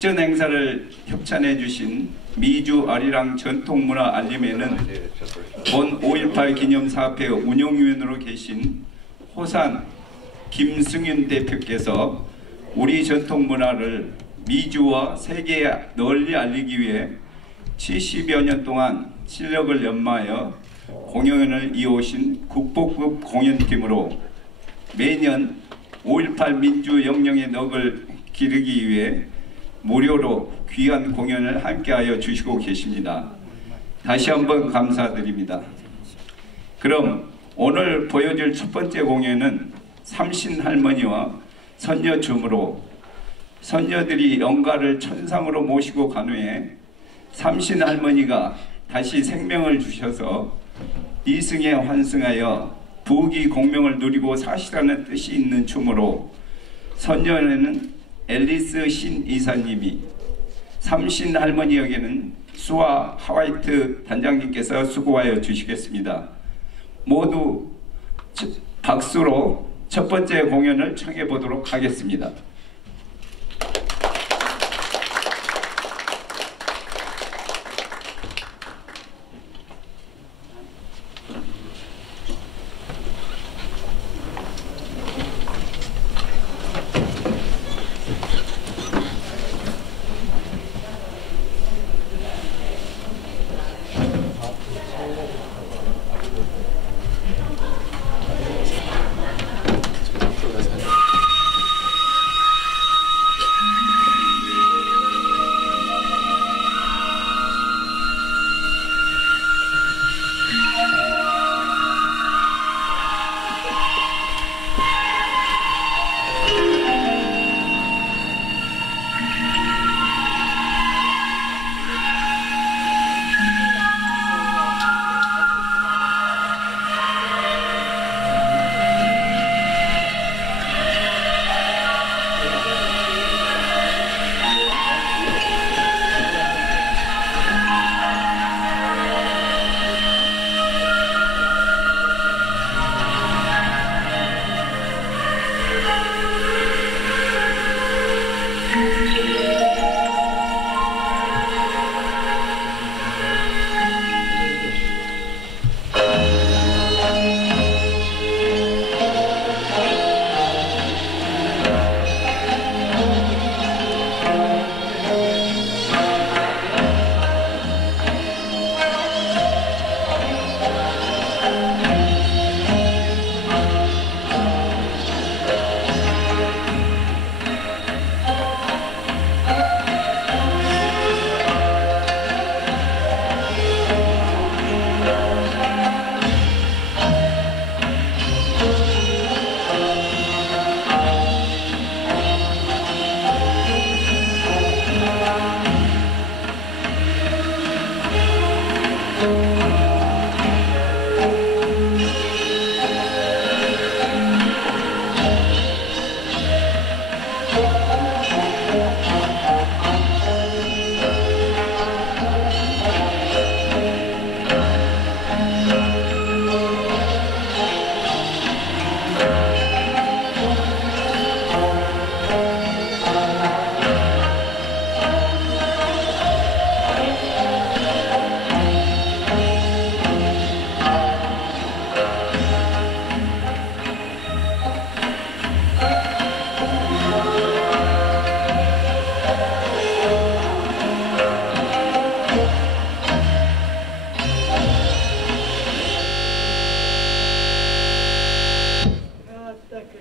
전 행사를 협찬해 주신 미주 아리랑 전통문화 알림회는 본 5.18 기념사업회 운영위원으로 계신 호산 김승윤 대표께서 우리 전통문화를 미주와 세계에 널리 알리기 위해 70여 년 동안 실력을 연마하여 공연을 이어오신 국보급 공연팀으로 매년 5.18 민주 영령의 넋을 기르기 위해 무료로 귀한 공연을 함께하여 주시고 계십니다. 다시 한번 감사드립니다. 그럼 오늘 보여줄 첫 번째 공연은 삼신할머니와 선녀춤으로 선녀들이 영가를 천상으로 모시고 간 후에 삼신할머니가 다시 생명을 주셔서 이승에 환승하여 부귀 공명을 누리고 사시라는 뜻이 있는 춤으로 선녀에는 앨리스 신 이사님이, 삼신 할머니 역에는 수아 하와이트 단장님께서 수고하여 주시겠습니다. 모두 박수로 첫 번째 공연을 청해 보도록 하겠습니다.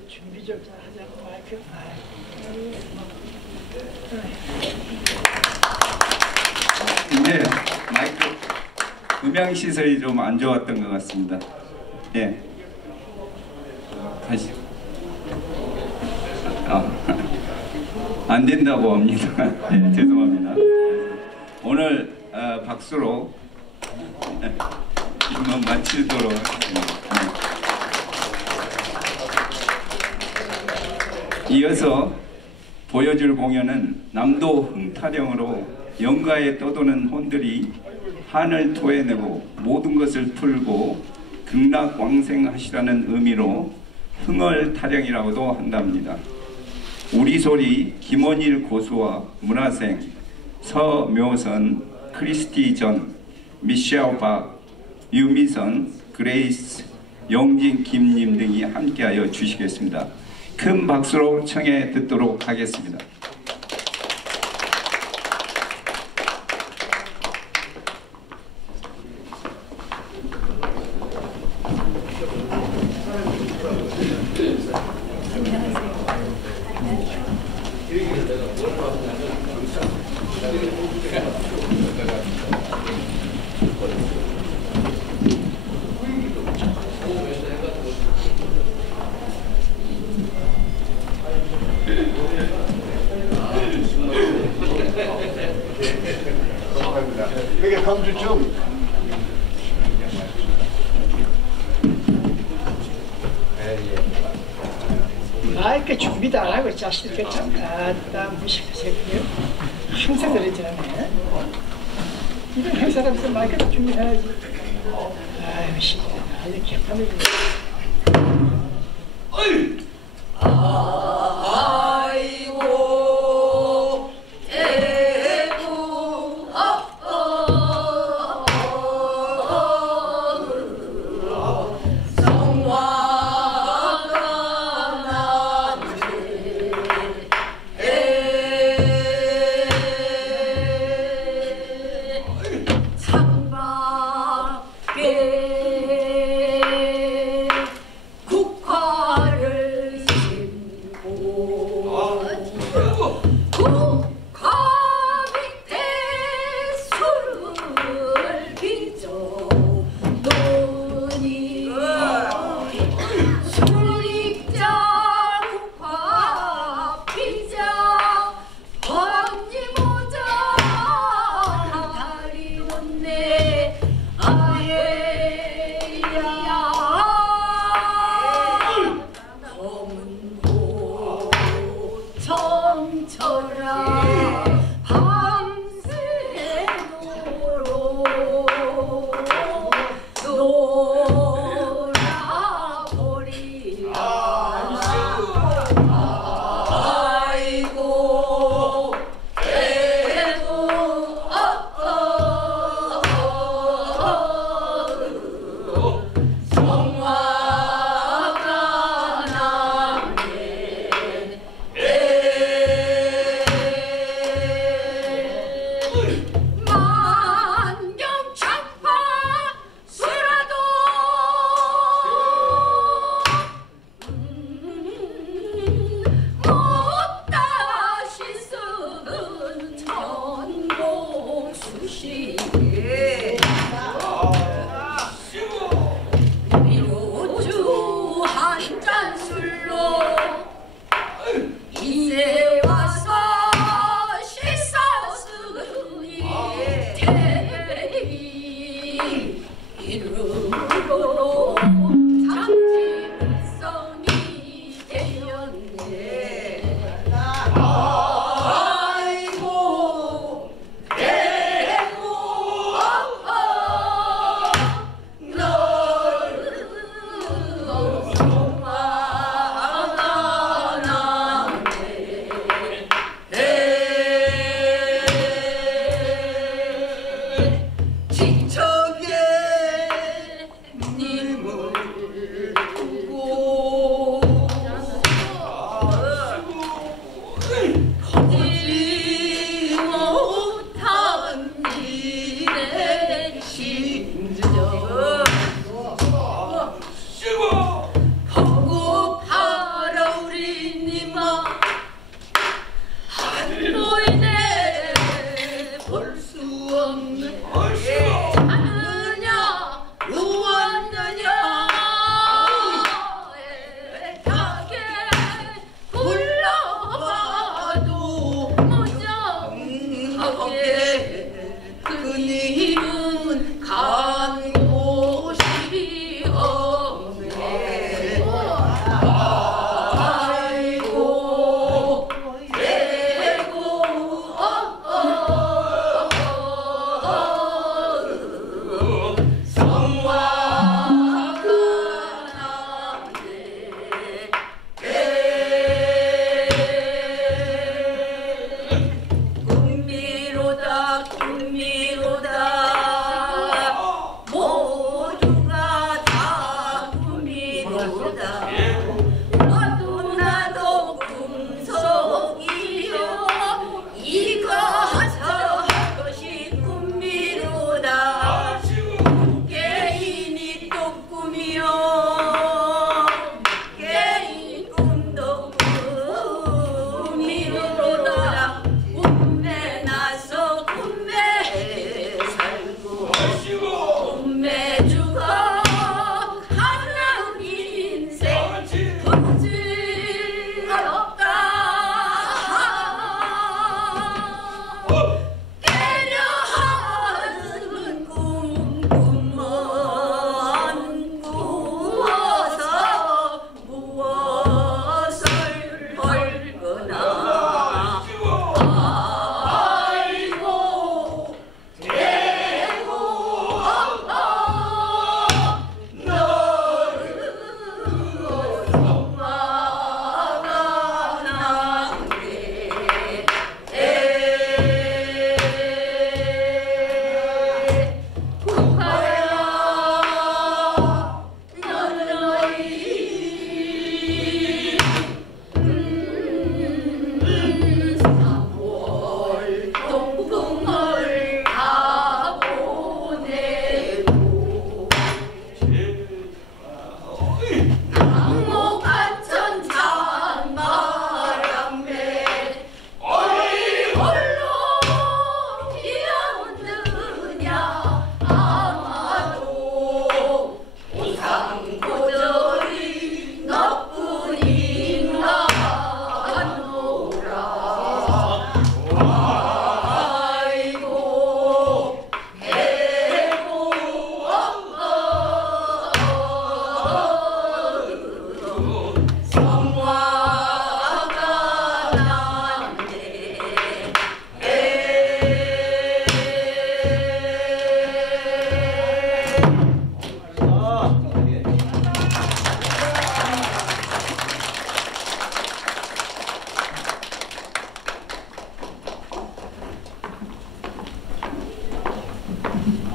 준비 좀 하자고 마이크. 네, 마이크 음향 시설이 좀 안 좋았던 것 같습니다. 예, 다시. 안 된다고 합니다. 네, 죄송합니다. 오늘 박수로 한번 마치도록 하겠습니다. 이어서 보여줄 공연은 남도 흥타령으로 영가에 떠도는 혼들이 한을 토해내고 모든 것을 풀고 극락왕생하시라는 의미로 흥얼타령이라고도 한답니다. 우리소리 김원일 고수와 문화생 서묘선, 크리스티 전, 미셸 박, 유미선, 그레이스, 영진 김님 등이 함께하여 주시겠습니다. 큰 박수로 청해 듣도록 하겠습니다. 그게 감주춤. 이렇게 준비도 안 하고 자식들 참 다 무식하세요. 항상 그러잖아요. 이런 행사라면서 마이크를 준비해야지. 아유 씨, 아주 개판을.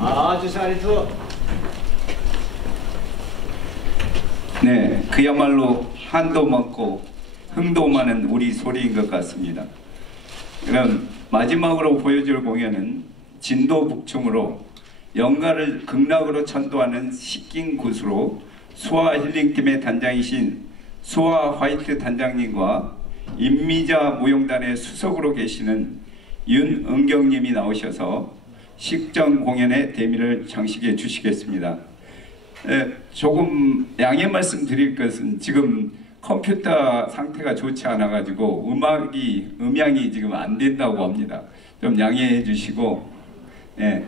아주 잘했어. 네, 그야말로 한도 많고 흥도 많은 우리 소리인 것 같습니다. 그럼 마지막으로 보여줄 공연은 진도 북충으로 영가를 극락으로 천도하는 시킹 구수로 수아 힐링팀의 단장이신 수아 화이트 단장님과 임미자 무용단의 수석으로 계시는 윤은경님이 나오셔서 식전 공연의 대미를 장식해 주시겠습니다. 조금 양해 말씀 드릴 것은 지금 컴퓨터 상태가 좋지 않아 가지고 음향이 지금 안 된다고 합니다. 좀 양해해 주시고, 예.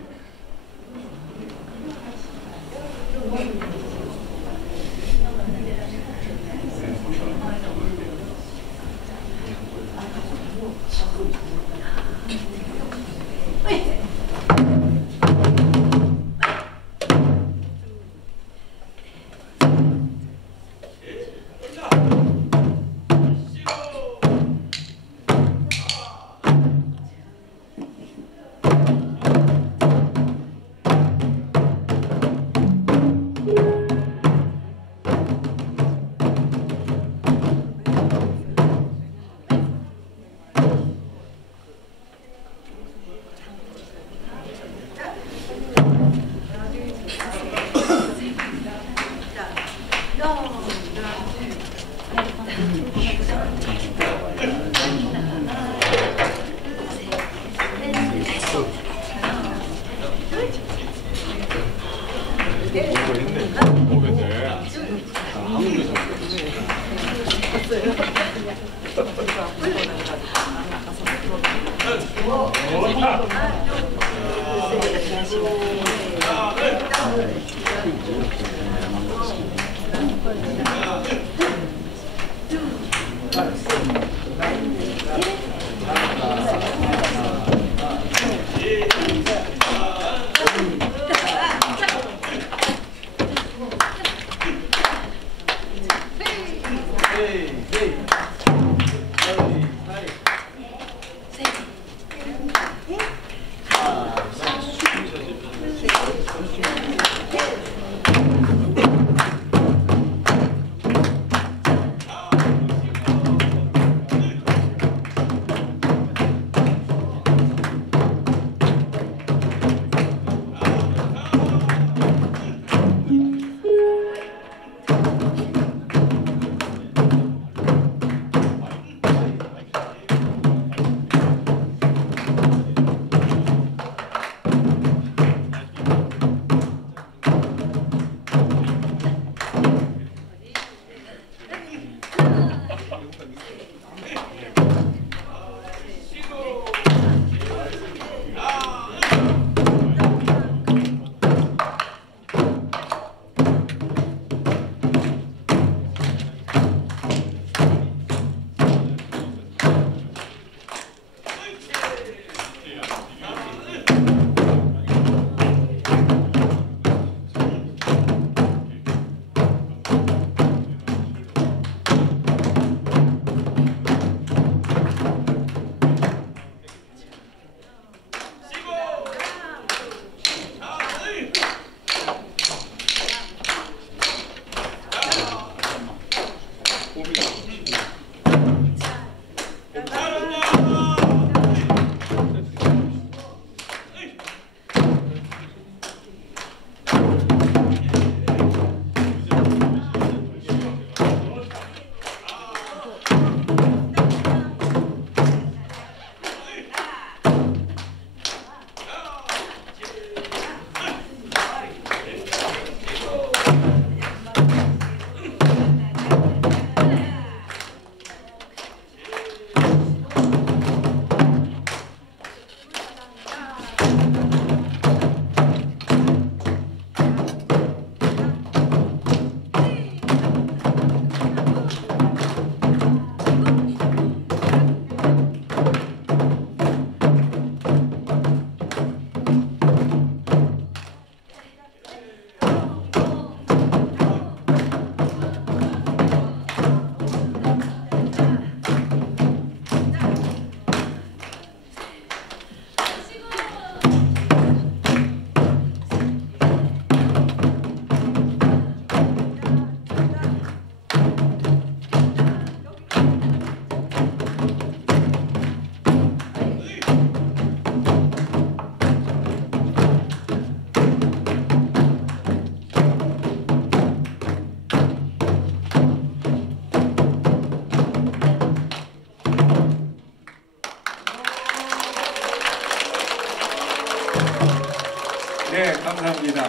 네, 감사합니다.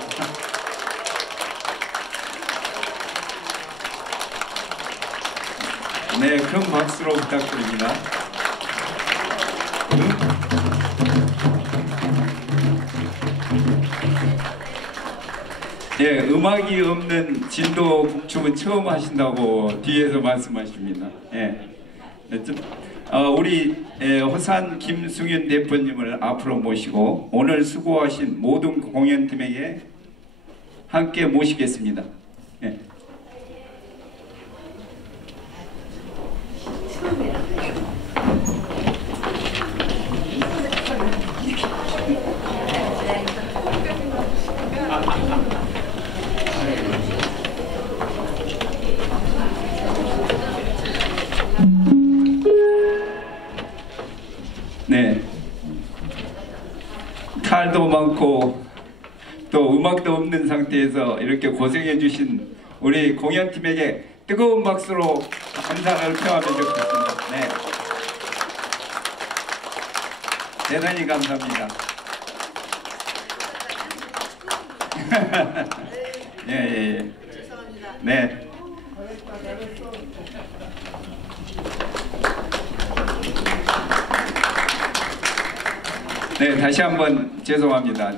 네, 큰 박수로 부탁드립니다. 예, 음악이 없는 진도 북춤은 처음 하신다고 뒤에서 말씀하십니다. 예. 우리 호산 김승윤 대표님을 앞으로 모시고 오늘 수고하신 모든 공연팀에게 함께 모시겠습니다. 예. 네, 탈도 많고 또 음악도 없는 상태에서 이렇게 고생해 주신 우리 공연팀에게 뜨거운 박수로 감사를 표하면 좋겠습니다. 네, 대단히 감사합니다. 예. 네. 네, 다시 한번 죄송합니다.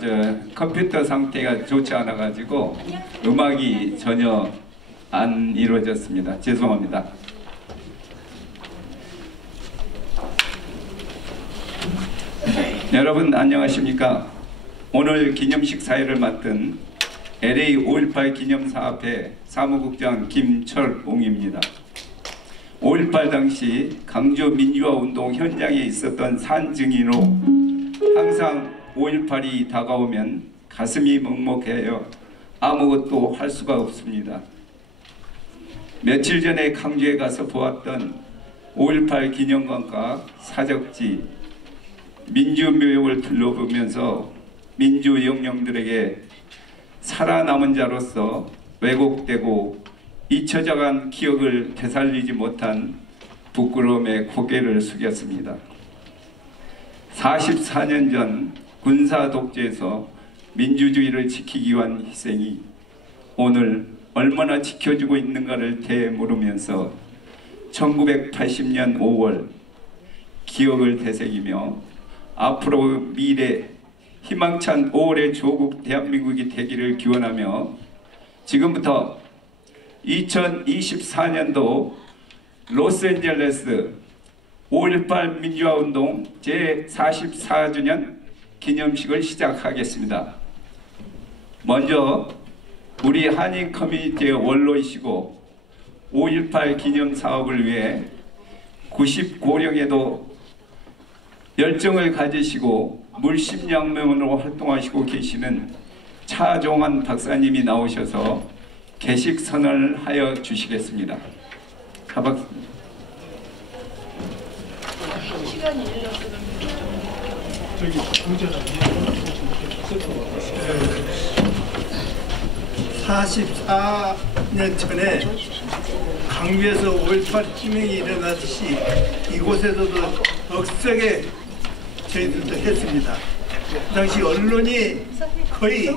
컴퓨터 상태가 좋지 않아 가지고 음악이 전혀 안 이루어졌습니다. 죄송합니다. 여러분 안녕하십니까? 오늘 기념식 사회를 맡은 LA 5.18 기념사업회 사무국장 김철웅입니다. 5.18 당시 강주 민주화 운동 현장에 있었던 산증인으로 항상 5.18이 다가오면 가슴이 먹먹해요. 아무것도 할 수가 없습니다. 며칠 전에 강주에 가서 보았던 5.18 기념관과 사적지, 민주묘역을 둘러보면서 민주 영령들에게 살아남은 자로서 왜곡되고 잊혀져간 기억을 되살리지 못한 부끄러움에 고개를 숙였습니다. 44년 전 군사 독재에서 민주주의를 지키기 위한 희생이 오늘 얼마나 지켜주고 있는가를 되물으면서 1980년 5월 기억을 되새기며 앞으로 미래 희망찬 5월의 조국 대한민국이 되기를 기원하며 지금부터 2024년도 로스앤젤레스 5.18 민주화운동 제44주년 기념식을 시작하겠습니다. 먼저 우리 한인 커뮤니티의 원로이시고 5.18 기념사업을 위해 99령에도 열정을 가지시고 물심양면으로 활동하시고 계시는 차종환 박사님이 나오셔서 개식 선언을 하여 주시겠습니다. 시간이 일러서 저기 문제가 44년 전에 강주에서 5.18 희명이 일어나듯이 이곳에서도 억세게 저희들도 했습니다. 그 당시 언론이 거의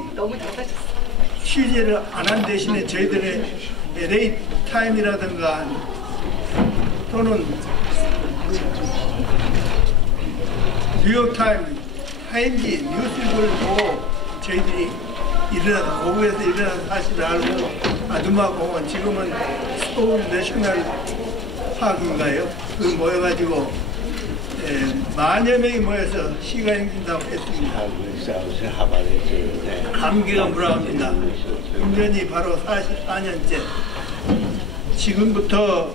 취재를 안 한 대신에 저희들의 LA 타임이라든가 또는 뉴욕 타임지 뉴스를 보고 저희들이 고국에서 일어난 사실을 알고 아두마 공원, 지금은 서울 내셔널 파크인가요? 그 모여가지고 만여 명이 모여서 시가행진다고 했습니다. 감기가 무량합니다. 운전이 바로 44년째. 지금부터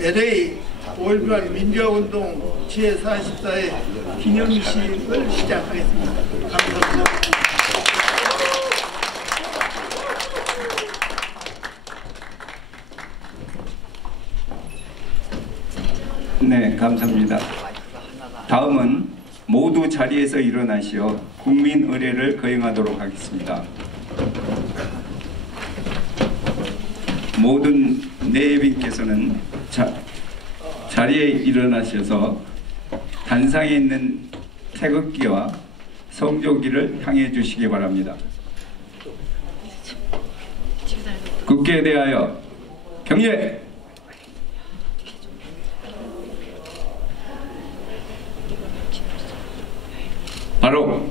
LA 5.18 민주화운동 제44회 기념식을 시작하겠습니다. 감사합니다. 네, 감사합니다. 다음은 모두 자리에서 일어나시어 국민 의례를 거행하도록 하겠습니다. 모든 내빈께서는 자리에 일어나셔서 단상에 있는 태극기와 성조기를 향해 주시기 바랍니다. 국기에 대하여 경례! 바로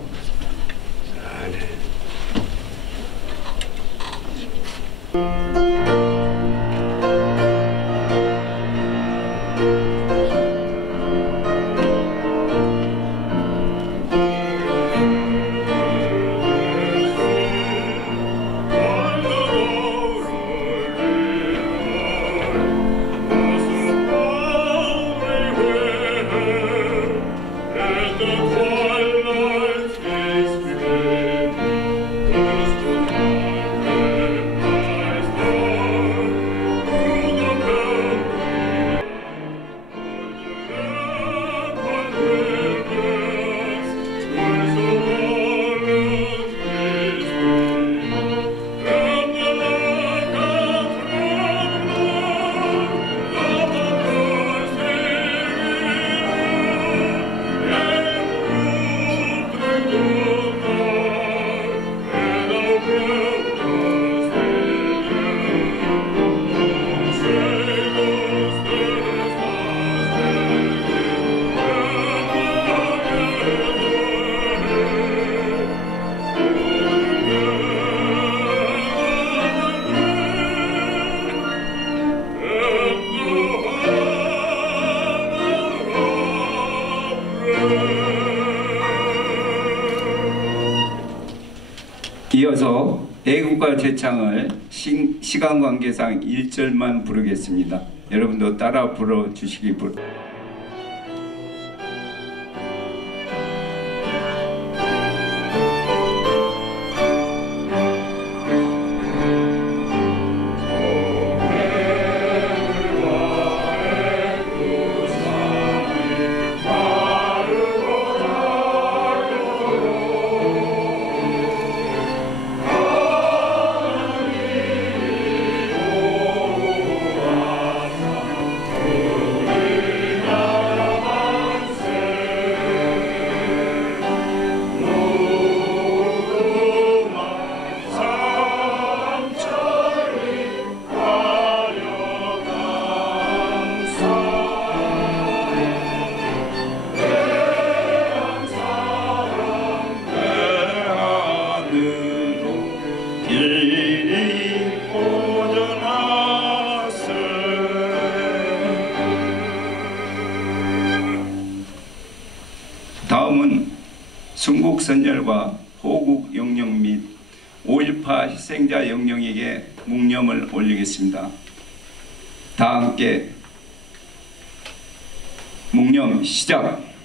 이어서 애국가 제창을 시간 관계상 1절만 부르겠습니다. 여러분도 따라 불러주시기 바랍니다. 다음은 순국선열과 호국 영령 및 5.18 희생자 영령에게 묵념을 올리겠습니다. 다 함께 묵념 시작!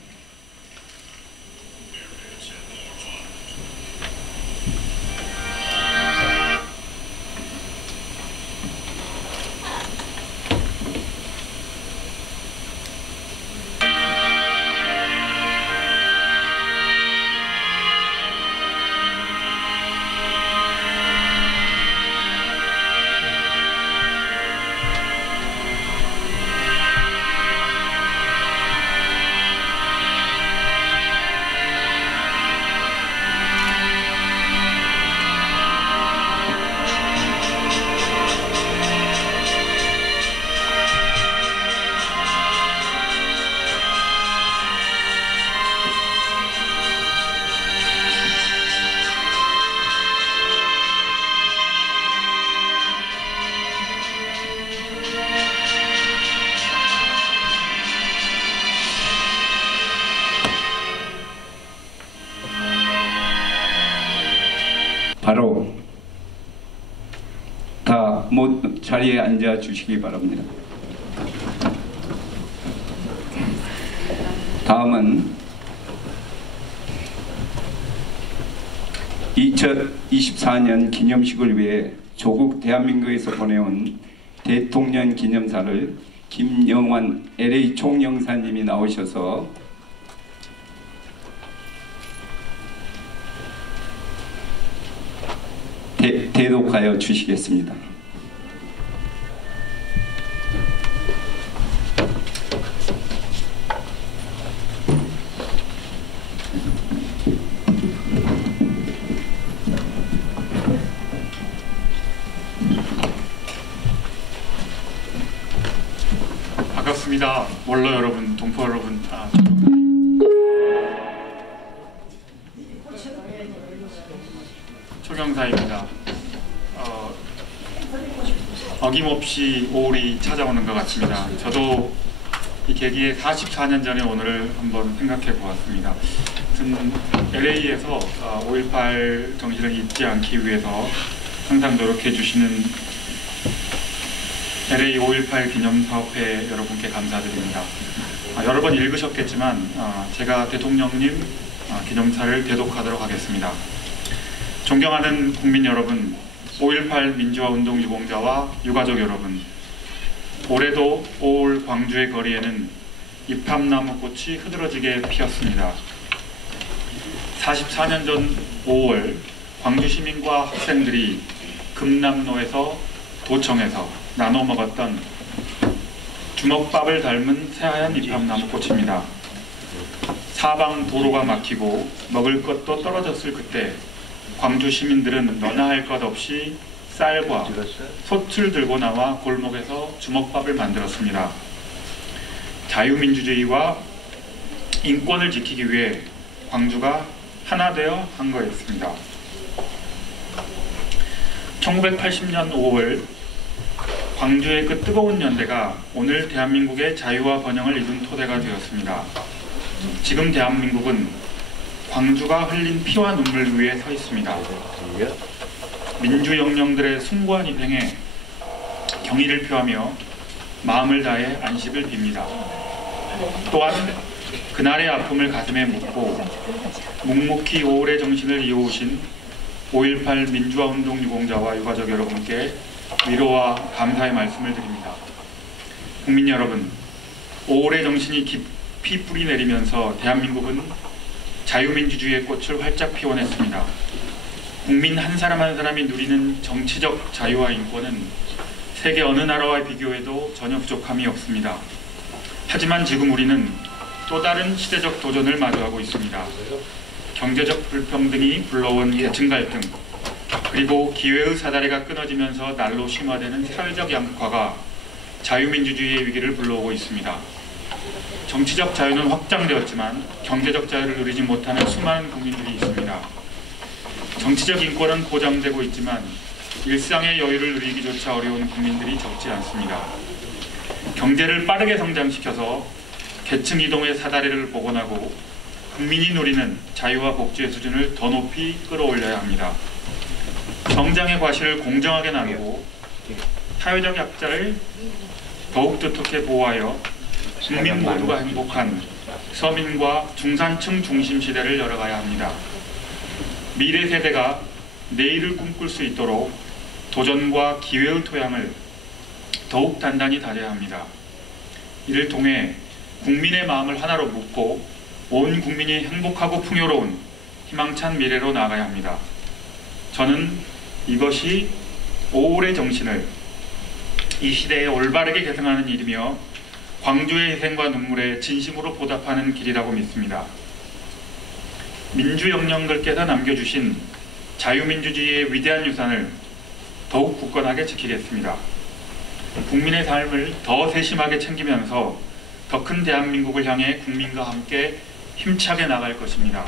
바로 다 자리에 앉아 주시기 바랍니다. 다음은 2024년 기념식을 위해 조국 대한민국에서 보내온 대통령 기념사를 김영환 LA 총영사님이 나오셔서 대독하여 주시겠습니다. 반갑습니다. 원로 여러분, 동포 여러분. 초경사입니다. 어김없이 5월이 찾아오는 것 같습니다. 저도 이 계기에 44년 전에 오늘을 한번 생각해 보았습니다. LA에서 5.18 정신을 잊지 않기 위해서 항상 노력해 주시는 LA 5.18 기념사업회 여러분께 감사드립니다. 여러 번 읽으셨겠지만 제가 대통령님 기념사를 대독하도록 하겠습니다. 존경하는 국민 여러분, 5.18 민주화운동 유공자와 유가족 여러분, 올해도 5월 광주의 거리에는 입함나무 꽃이 흐드러지게 피었습니다. 44년 전 5월 광주 시민과 학생들이 금남로에서 도청에서 나눠 먹었던 주먹밥을 닮은 새하얀 입함나무 꽃입니다. 사방 도로가 막히고 먹을 것도 떨어졌을 그때 광주 시민들은 너나 할 것 없이 쌀과 솥을 들고 나와 골목에서 주먹밥을 만들었습니다. 자유민주주의와 인권을 지키기 위해 광주가 하나 되어 한 거였습니다. 1980년 5월 광주의 그 뜨거운 연대가 오늘 대한민국의 자유와 번영을 이룬 토대가 되었습니다. 지금 대한민국은 광주가 흘린 피와 눈물 위에 서 있습니다. 민주영령들의 숭고한 희생에 경의를 표하며 마음을 다해 안식을 빕니다. 또한 그날의 아픔을 가슴에 묻고 묵묵히 5월의 정신을 이어오신 5.18 민주화운동 유공자와 유가족 여러분께 위로와 감사의 말씀을 드립니다. 국민 여러분, 5월의 정신이 깊이 뿌리 내리면서 대한민국은 자유민주주의의 꽃을 활짝 피워냈습니다. 국민 한 사람 한 사람이 누리는 정치적 자유와 인권은 세계 어느 나라와 비교해도 전혀 부족함이 없습니다. 하지만 지금 우리는 또 다른 시대적 도전을 마주하고 있습니다. 경제적 불평등이 불러온 계층 갈등, 그리고 기회의 사다리가 끊어지면서 날로 심화되는 사회적 양극화가 자유민주주의의 위기를 불러오고 있습니다. 정치적 자유는 확장되었지만 경제적 자유를 누리지 못하는 수많은 국민들이 있습니다. 정치적 인권은 보장되고 있지만 일상의 여유를 누리기조차 어려운 국민들이 적지 않습니다. 경제를 빠르게 성장시켜서 계층 이동의 사다리를 복원하고 국민이 누리는 자유와 복지의 수준을 더 높이 끌어올려야 합니다. 성장의 과실을 공정하게 나누고 사회적 약자를 더욱 두텁게 보호하여 국민 모두가 행복한 서민과 중산층 중심 시대를 열어가야 합니다. 미래 세대가 내일을 꿈꿀 수 있도록 도전과 기회의 토양을 더욱 단단히 다져야 합니다. 이를 통해 국민의 마음을 하나로 묶고 온 국민이 행복하고 풍요로운 희망찬 미래로 나아가야 합니다. 저는 이것이 5월의 정신을 이 시대에 올바르게 계승하는 일이며 광주의 희생과 눈물에 진심으로 보답하는 길이라고 믿습니다. 민주영령들께서 남겨주신 자유민주주의의 위대한 유산을 더욱 굳건하게 지키겠습니다. 국민의 삶을 더 세심하게 챙기면서 더 큰 대한민국을 향해 국민과 함께 힘차게 나갈 것입니다.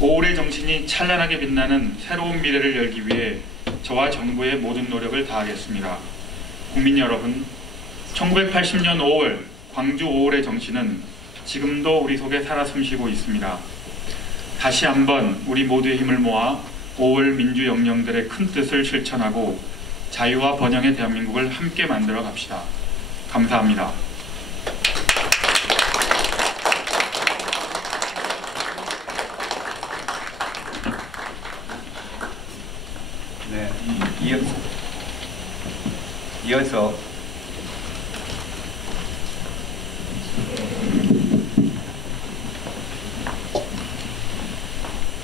5월의 정신이 찬란하게 빛나는 새로운 미래를 열기 위해 저와 정부의 모든 노력을 다하겠습니다. 국민 여러분, 1980년 5월 광주 5월의 정신은 지금도 우리 속에 살아 숨쉬고 있습니다. 다시 한번 우리 모두의 힘을 모아 5월 민주영령들의 큰 뜻을 실천하고 자유와 번영의 대한민국을 함께 만들어 갑시다. 감사합니다. 네,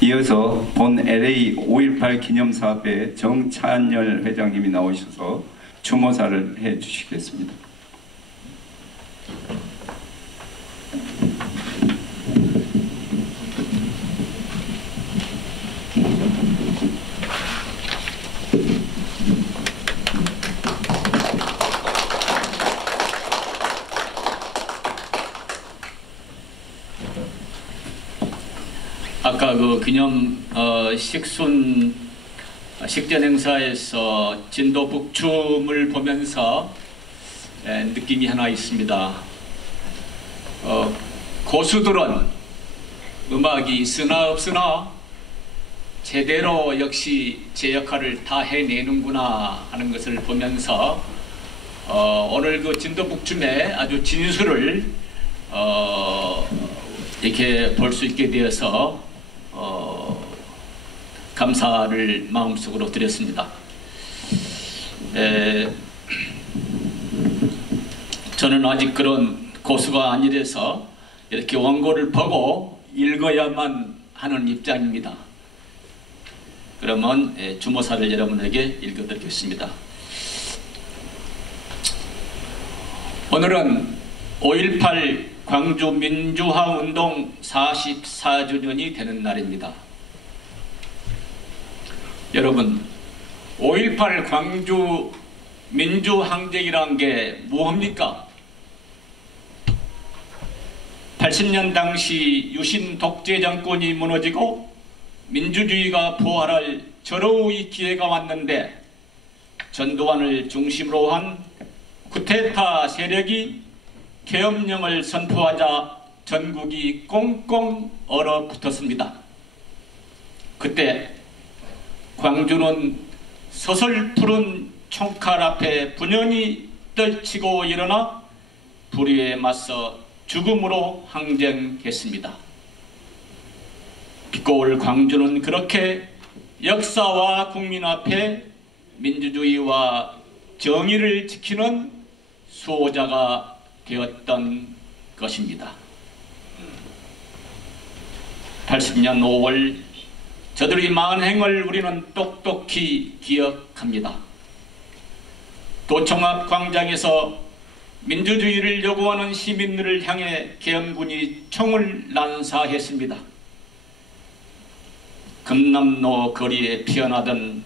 이어서 본 LA 5.18 기념사업회 정찬열 회장님이 나오셔서 추모사를 해주시겠습니다. 기념 식전 행사에서 진도 북춤을 보면서 느낌이 하나 있습니다. 고수들은 음악이 있으나 없으나 제대로 역시 제 역할을 다 해내는구나 하는 것을 보면서 오늘 그 진도 북춤의 아주 진수를 이렇게 볼 수 있게 되어서 감사를 마음속으로 드렸습니다. 저는 아직 그런 고수가 아니라서 이렇게 원고를 보고 읽어야만 하는 입장입니다. 그러면 주모사를 여러분에게 읽어드리겠습니다. 오늘은 5.18 광주 민주화 운동 44주년이 되는 날입니다. 여러분, 5.18 광주 민주항쟁이란 게 무엇입니까? 80년 당시 유신 독재 정권이 무너지고 민주주의가 부활할 절호의 기회가 왔는데 전두환을 중심으로 한 쿠데타 세력이 계엄령을 선포하자 전국이 꽁꽁 얼어붙었습니다. 그때 광주는 서슬푸른 총칼 앞에 분연히 떨치고 일어나 불의에 맞서 죽음으로 항쟁했습니다. 비꼬울 광주는 그렇게 역사와 국민 앞에 민주주의와 정의를 지키는 수호자가 되었던 것입니다. 80년 5월 저들의 만행을 우리는 똑똑히 기억합니다. 도청 앞 광장에서 민주주의를 요구하는 시민들을 향해 계엄군이 총을 난사했습니다. 금남로 거리에 피어나던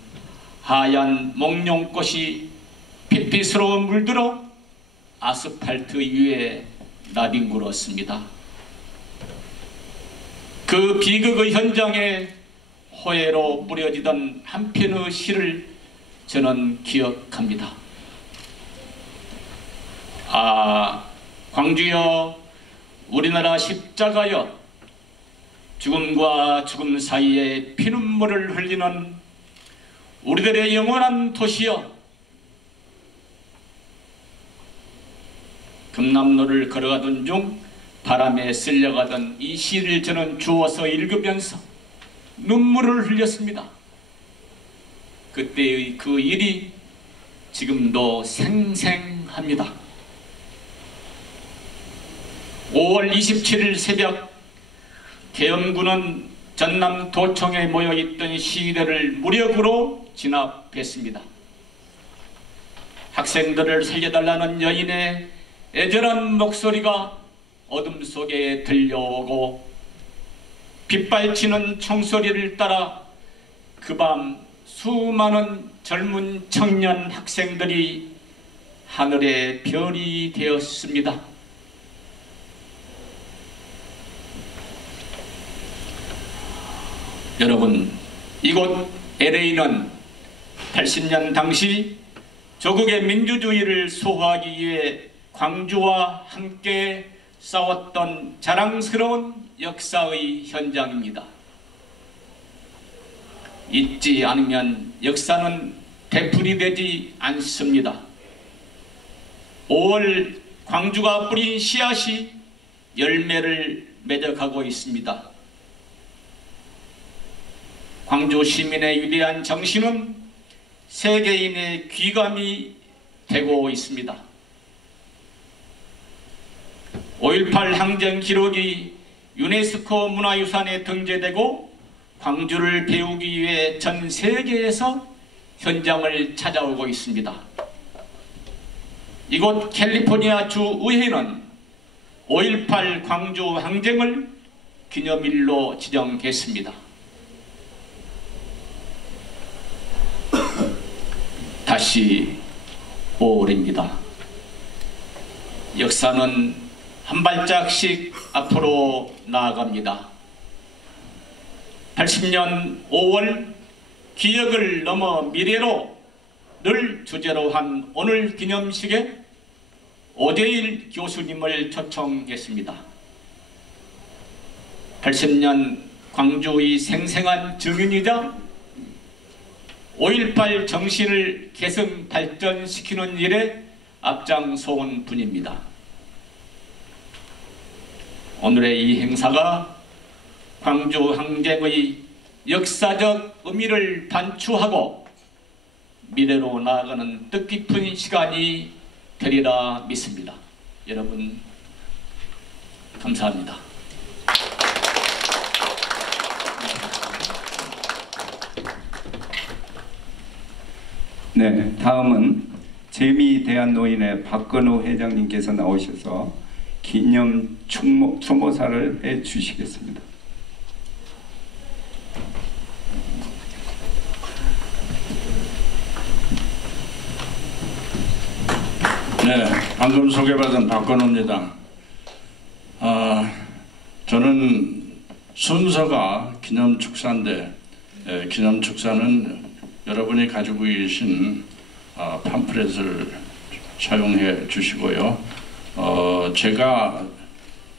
하얀 몽룡꽃이 핏빛으로 물들어 아스팔트 위에 나뒹굴었습니다. 그 비극의 현장에 호해로 뿌려지던 한 편의 시를 저는 기억합니다. 광주여, 우리나라 십자가여, 죽음과 죽음 사이에 피눈물을 흘리는 우리들의 영원한 도시여, 금남로를 걸어가던 중 바람에 쓸려가던 이 시를 저는 주워서 읽으면서 눈물을 흘렸습니다. 그때의 그 일이 지금도 생생합니다. 5월 27일 새벽 계엄군은 전남 도청에 모여있던 시위대를 무력으로 진압했습니다. 학생들을 살려달라는 여인의 애절한 목소리가 어둠 속에 들려오고 빗발치는 총소리를 따라 그 밤 수많은 젊은 청년 학생들이 하늘의 별이 되었습니다. 여러분, 이곳 LA는 80년 당시 조국의 민주주의를 수호하기 위해 광주와 함께 싸웠던 자랑스러운 역사의 현장입니다. 잊지 않으면 역사는 되풀이되지 않습니다. 5월 광주가 뿌린 씨앗이 열매를 맺어가고 있습니다. 광주 시민의 위대한 정신은 세계인의 귀감이 되고 있습니다. 5.18 항쟁 기록이 유네스코 문화유산에 등재되고 광주를 배우기 위해 전 세계에서 현장을 찾아오고 있습니다. 이곳 캘리포니아 주 의회는 5.18 광주 항쟁을 기념일로 지정했습니다. 다시 5월입니다. 역사는 한 발짝씩 앞으로 나아갑니다. 80년 5월 기억을 넘어 미래로 늘 주제로 한 오늘 기념식에 오재일 교수님을 초청했습니다. 80년 광주의 생생한 증인이자 5.18 정신을 계승 발전시키는 일에 앞장서온 분입니다. 오늘의 이 행사가 광주 항쟁의 역사적 의미를 반추하고 미래로 나아가는 뜻깊은 시간이 되리라 믿습니다. 여러분 감사합니다. 네, 다음은 재미대한노인의 박건우 회장님께서 나오셔서 기념 추모사를 해 주시겠습니다. 네, 방금 소개받은 박건우입니다. 저는 순서가 기념축사인데 기념축사는 여러분이 가지고 계신 팜플렛을 사용해 주시고요. 제가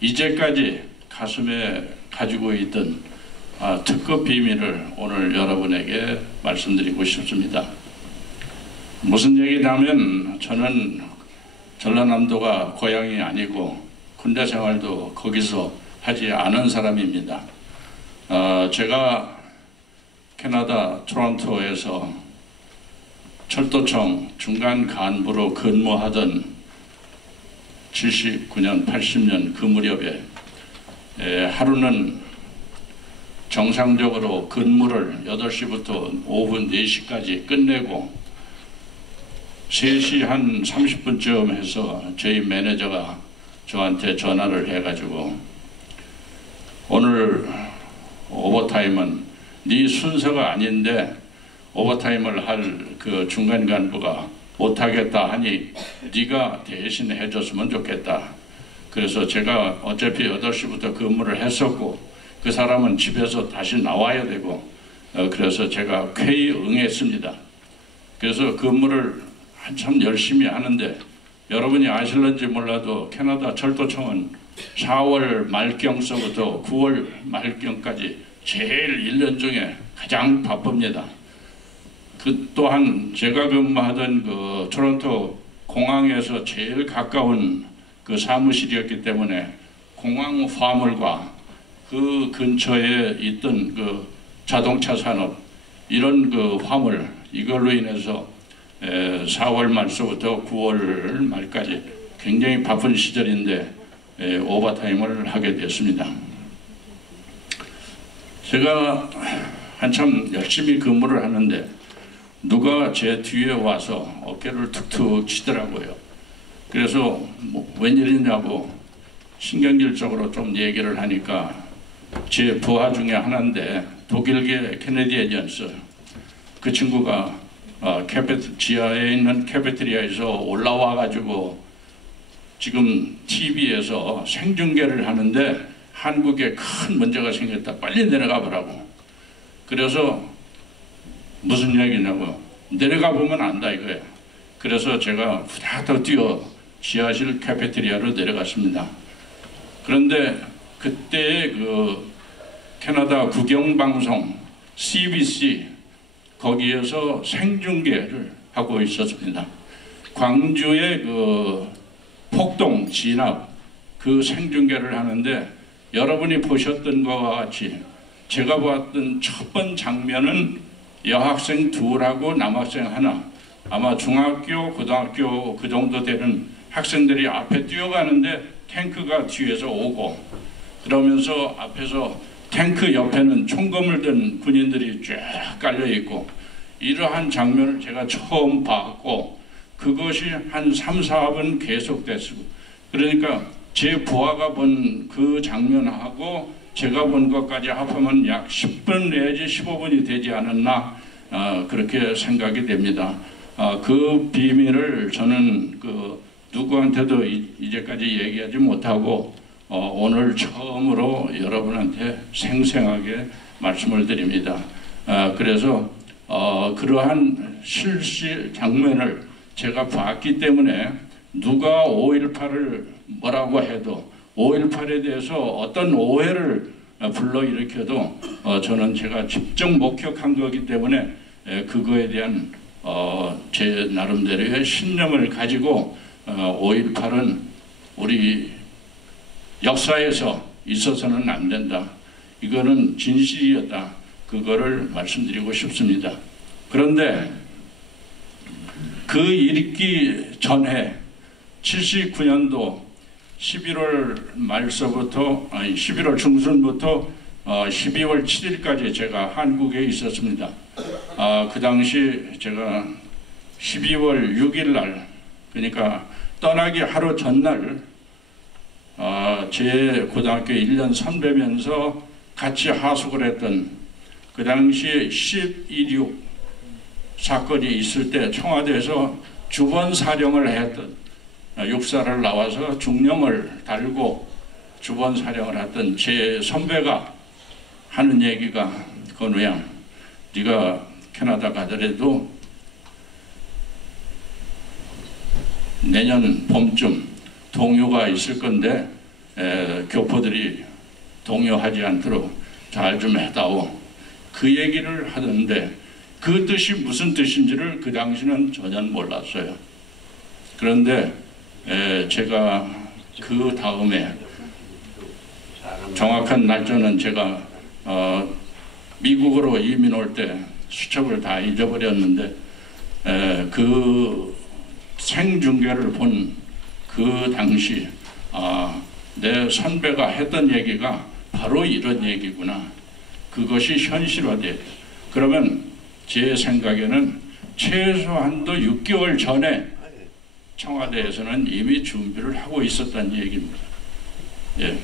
이제까지 가슴에 가지고 있던 특급 비밀을 오늘 여러분에게 말씀드리고 싶습니다. 무슨 얘기냐면 저는 전라남도가 고향이 아니고 군대 생활도 거기서 하지 않은 사람입니다. 제가 캐나다 토론토에서 철도청 중간 간부로 근무하던 79년, 80년 그 무렵에 하루는 정상적으로 근무를 8시부터 오후 4시까지 끝내고 3시 한 30분쯤 해서 저희 매니저가 저한테 전화를 해가지고 오늘 오버타임은 네 순서가 아닌데 오버타임을 할 그 중간 간부가 못하겠다 하니 네가 대신 해줬으면 좋겠다. 그래서 제가 어차피 8시부터 근무를 했었고 그 사람은 집에서 다시 나와야 되고 그래서 제가 쾌히 응했습니다. 그래서 근무를 한참 열심히 하는데 여러분이 아실는지 몰라도 캐나다 철도청은 4월 말경서부터 9월 말경까지 제일 1년 중에 가장 바쁩니다. 그 또한 제가 근무하던 그 토론토 공항에서 제일 가까운 그 사무실이었기 때문에 공항 화물과 그 근처에 있던 그 자동차 산업 이런 그 화물 이걸로 인해서 4월 말서부터 9월 말까지 굉장히 바쁜 시절인데 오버타임을 하게 됐습니다. 제가 한참 열심히 근무를 하는데 누가 제 뒤에 와서 어깨를 툭툭 치더라고요. 그래서 뭐 웬일이냐고 신경질적으로 좀 얘기를 하니까 제 부하 중에 하나인데 독일계 캐네디언이었어요. 그 친구가 지하에 있는 캐페테리아에서 올라와 가지고 지금 TV에서 생중계를 하는데 한국에 큰 문제가 생겼다. 빨리 내려가 보라고. 그래서 무슨 얘기냐고 내려가 보면 안다 이거예요. 그래서 제가 후다닥 뛰어 지하실 캐페테리아로 내려갔습니다. 그런데 그때 그 캐나다 국영방송 CBC 거기에서 생중계를 하고 있었습니다. 광주의 그 폭동 진압 그 생중계를 하는데 여러분이 보셨던 것과 같이 제가 보았던 첫 번 장면은 여학생 둘하고 남학생 하나 아마 중학교 고등학교 그 정도 되는 학생들이 앞에 뛰어가는데 탱크가 뒤에서 오고 그러면서 앞에서 탱크 옆에는 총검을 든 군인들이 쫙 깔려있고 이러한 장면을 제가 처음 봤고 그것이 한 3, 4분 계속됐고 그러니까 제 부하가 본 그 장면하고 제가 본 것까지 합하면 약 10분 내지 15분이 되지 않았나 그렇게 생각이 됩니다. 그 비밀을 저는 그 누구한테도 이제까지 얘기하지 못하고 오늘 처음으로 여러분한테 생생하게 말씀을 드립니다. 그래서 그러한 실시 장면을 제가 봤기 때문에 누가 5.18을 뭐라고 해도 5.18에 대해서 어떤 오해를 불러일으켜도 저는 제가 직접 목격한 거기 때문에 그거에 대한 제 나름대로의 신념을 가지고 5.18은 우리 역사에서 있어서는 안 된다. 이거는 진실이었다. 그거를 말씀드리고 싶습니다. 그런데 그 읽기 전에 79년도 11월 말서부터 11월 중순부터 12월 7일까지 제가 한국에 있었습니다. 그 당시 제가 12월 6일 날, 그러니까 떠나기 하루 전날 제 고등학교 1년 선배면서 같이 하숙을 했던 그 당시 10.16 사건이 있을 때 청와대에서 주번 사령을 했던 육사를 나와서 중령을 달고 주번 사령을 했던 제 선배가 하는 얘기가, 건우야, 네가 캐나다 가더라도 내년 봄쯤 동요가 있을 건데 교포들이 동요하지 않도록 잘 좀 해다오. 그 얘기를 하던데 그 뜻이 무슨 뜻인지를 그 당시는 전혀 몰랐어요. 그런데 제가 그 다음에 정확한 날짜는 제가 미국으로 이민 올 때 수첩을 다 잊어버렸는데 그 생중계를 본 그 당시 내 선배가 했던 얘기가 바로 이런 얘기구나. 그것이 현실화돼야 돼. 그러면 제 생각에는 최소한도 6개월 전에 청와대에서는 이미 준비를 하고 있었다는 얘기입니다. 예,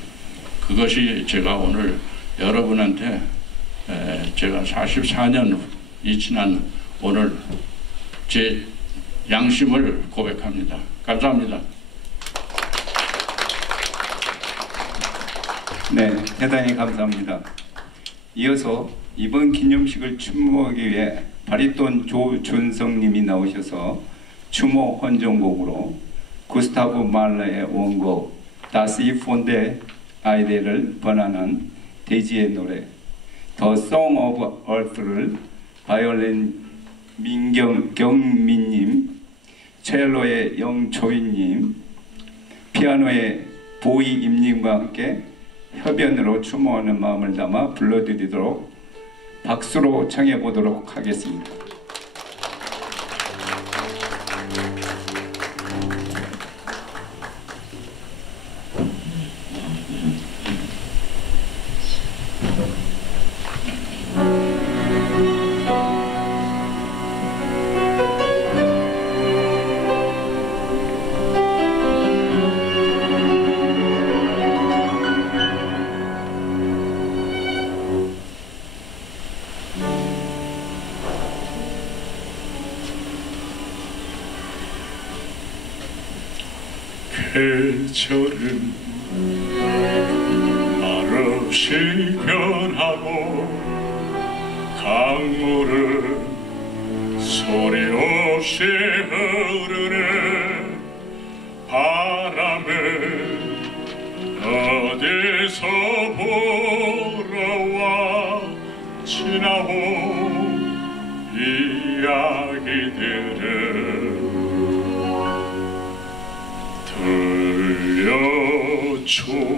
그것이 제가 오늘 여러분한테 제가 44년이 지난 오늘 제 양심을 고백합니다. 감사합니다. 네, 대단히 감사합니다. 이어서 이번 기념식을 추모하기 위해 바리톤 조준성님이 나오셔서 추모 헌정곡으로 구스타브 말러의 원곡 Das Fonde 아이데를 번안한 대지의 노래 The Song of Earth를 바이올린 민경민님, 첼로의 영초인님, 피아노의 보이임님과 함께 협연으로 추모하는 마음을 담아 불러드리도록 박수로 청해보도록 하겠습니다. 계절은 말없이 변하고 강물은 소리 없이 흐르네. 바람은 어디서 불어와 지나온 이야기들은 들려줄라.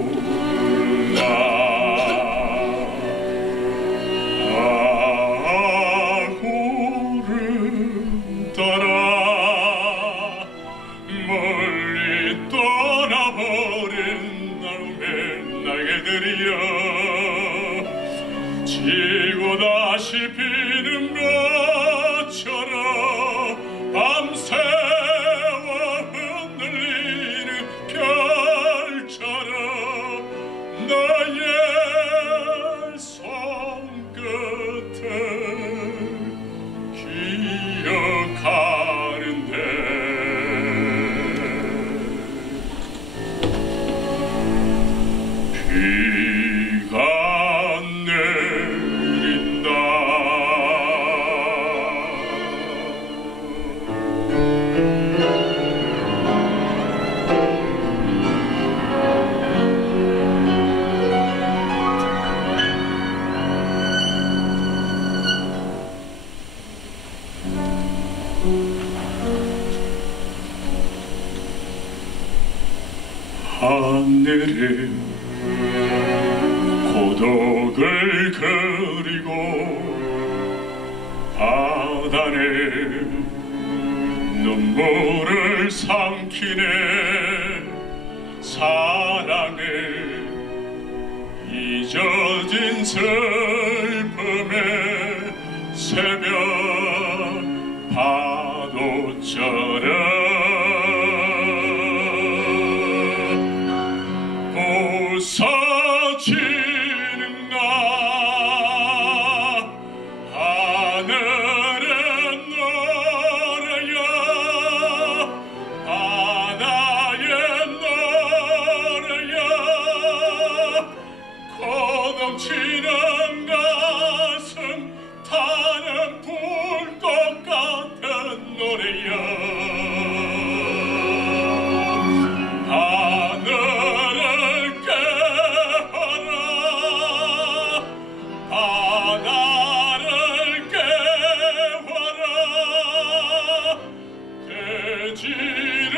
구름 따라 멀리 떠나버린 나의 날개들이여, 지고 다시 피는 것처럼 밤새와 흔들리는 별처럼 너의 그래 고독을 그리고 바다에 눈물을 삼키네 사랑에 잊어진 슬픔의 새벽 파도처럼 부서지는가 하늘의 노래야 바다의 노래야 거동치는 가슴 타는 불꽃 같은 노래야 하늘을 깨워라 바다를 깨워라 대지를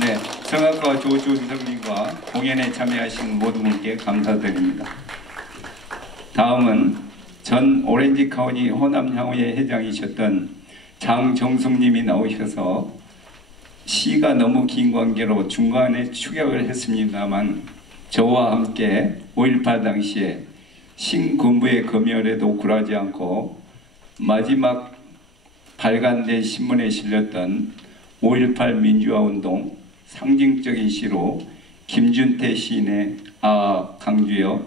네, 성악가 조준성님과 공연에 참여하신 모든 분께 감사드립니다. 다음은 전 오렌지 카운티 호남향후회 회장이셨던 장정숙님이 나오셔서 시가 너무 긴 관계로 중간에 축약을 했습니다만 저와 함께 5.18 당시에 신군부의 검열에도 굴하지 않고 마지막 발간된 신문에 실렸던 5.18 민주화운동 상징적인 시로 김준태 시인의 강주여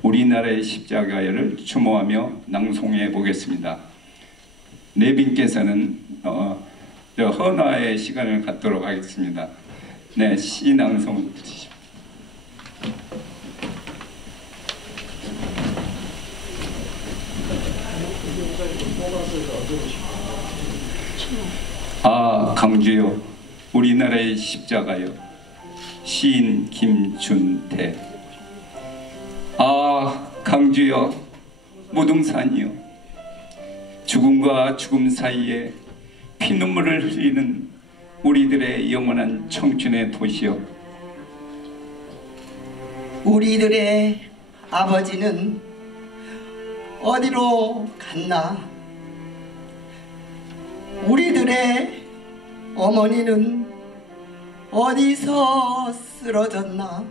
우리나라의 십자가를 추모하며 낭송해 보겠습니다. 네 분께서는 헌화의 시간을 갖도록 하겠습니다. 네, 시 낭송 주시죠. 강주여 우리나라의 십자가여. 시인 김준태. 강주여 무등산이여 죽음과 죽음 사이에 피눈물을 흘리는 우리들의 영원한 청춘의 도시여. 우리들의 아버지는 어디로 갔나? 우리들의 어머니는 어디서 쓰러졌나?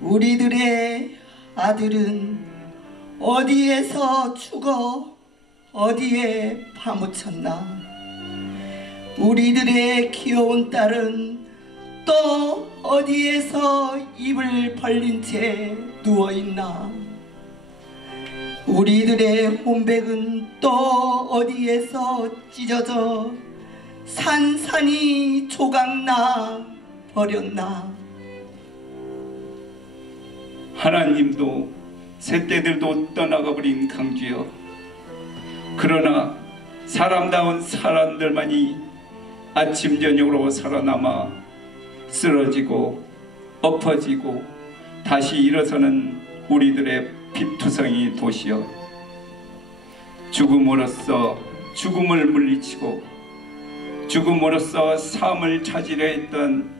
우리들의 아들은 어디에서 죽어 어디에 파묻혔나? 우리들의 귀여운 딸은 또 어디에서 입을 벌린 채 누워있나? 우리들의 혼백은 또 어디에서 찢어져 산산이 조각나 버렸나? 하나님도 새떼들도 떠나가버린 강주여. 그러나 사람다운 사람들만이 아침 저녁으로 살아남아 쓰러지고 엎어지고 다시 일어서는 우리들의 피투성이 도시여. 죽음으로써 죽음을 물리치고 죽음으로써 삶을 찾으려 했던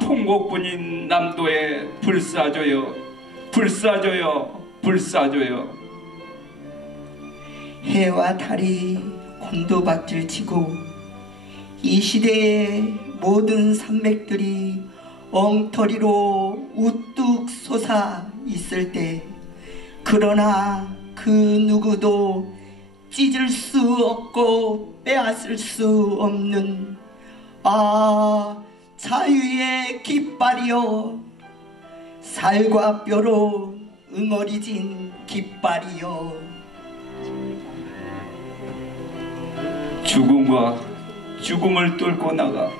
통곡뿐인 남도에 불사조여 불사조여 불사조여. 해와 달이 곤두박질 치고 이 시대의 모든 산맥들이 엉터리로 우뚝 솟아 있을 때 그러나 그 누구도 찢을 수 없고 빼앗을 수 없는 자유의 깃발이여 살과 뼈로 응어리진 깃발이여 죽음과 죽음을 뚫고 나가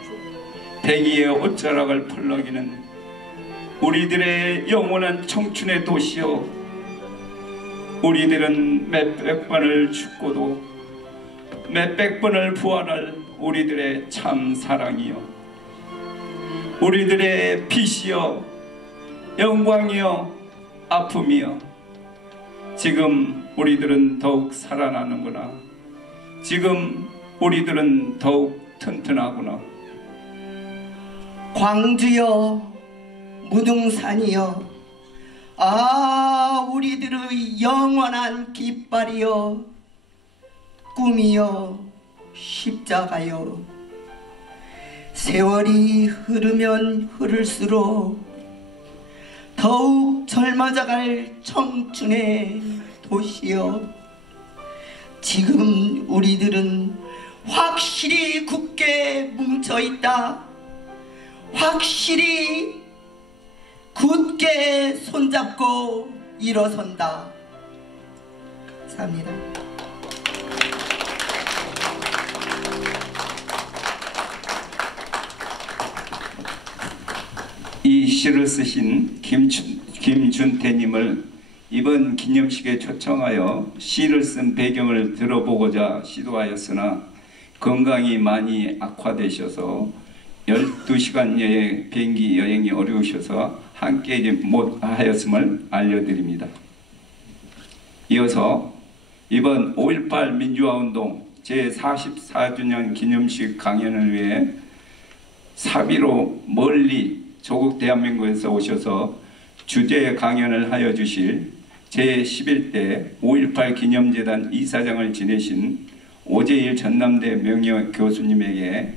백의의 옷자락을 펄럭이는 우리들의 영원한 청춘의 도시여 우리들은 몇백 번을 죽고도 몇백 번을 부활할 우리들의 참 사랑이여 우리들의 빛이여 영광이여 아픔이여 지금 우리들은 더욱 살아나는구나 지금 우리들은 더욱 튼튼하구나 광주여 무등산이여 우리들의 영원한 깃발이여 꿈이여 십자가여 세월이 흐르면 흐를수록 더욱 젊어져갈 청춘의 도시여 지금 우리들은 확실히 굳게 뭉쳐있다 확실히 굳게 손잡고 일어선다. 감사합니다. 이 시를 쓰신 김준태님을 이번 기념식에 초청하여 시를 쓴 배경을 들어보고자 시도하였으나 건강이 많이 악화되셔서 12시간 비행기 여행이 어려우셔서 함께 못하였음을 알려드립니다. 이어서 이번 5.18 민주화운동 제44주년 기념식 강연을 위해 사비로 멀리 조국 대한민국에서 오셔서 주제 강연을 하여 주실 제11대 5.18 기념재단 이사장을 지내신 오재일 전남대 명예 교수님에게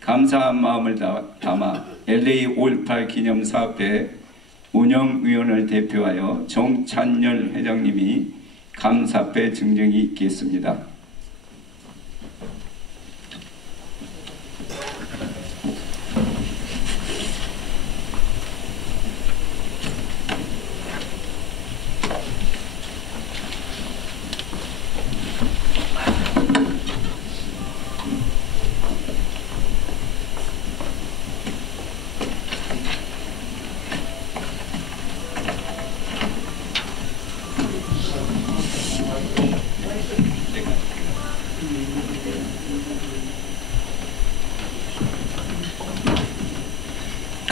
감사한 마음을 담아 LA 5.18 기념사업회 운영위원을 대표하여 정찬열 회장님이 감사패 증정이 있겠습니다.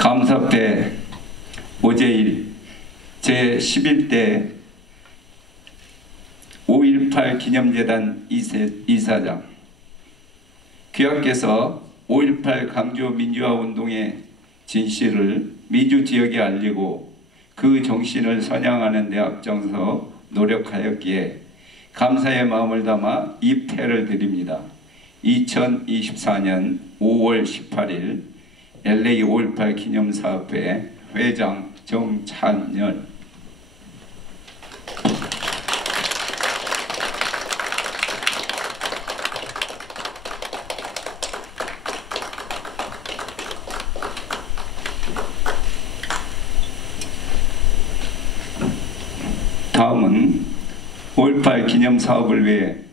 감사패 오재일 제11대 5.18 기념재단 이사장 귀하께서 5.18 강조 민주화운동의 진실을 미주 지역에 알리고 그 정신을 선양하는 데 앞장서 노력하였기에 감사의 마음을 담아 이 패를 드립니다. 2024년 5월 18일 LA 5.18 기념사업회 회장 정찬열. 다음은 5.18 기념사업을 위해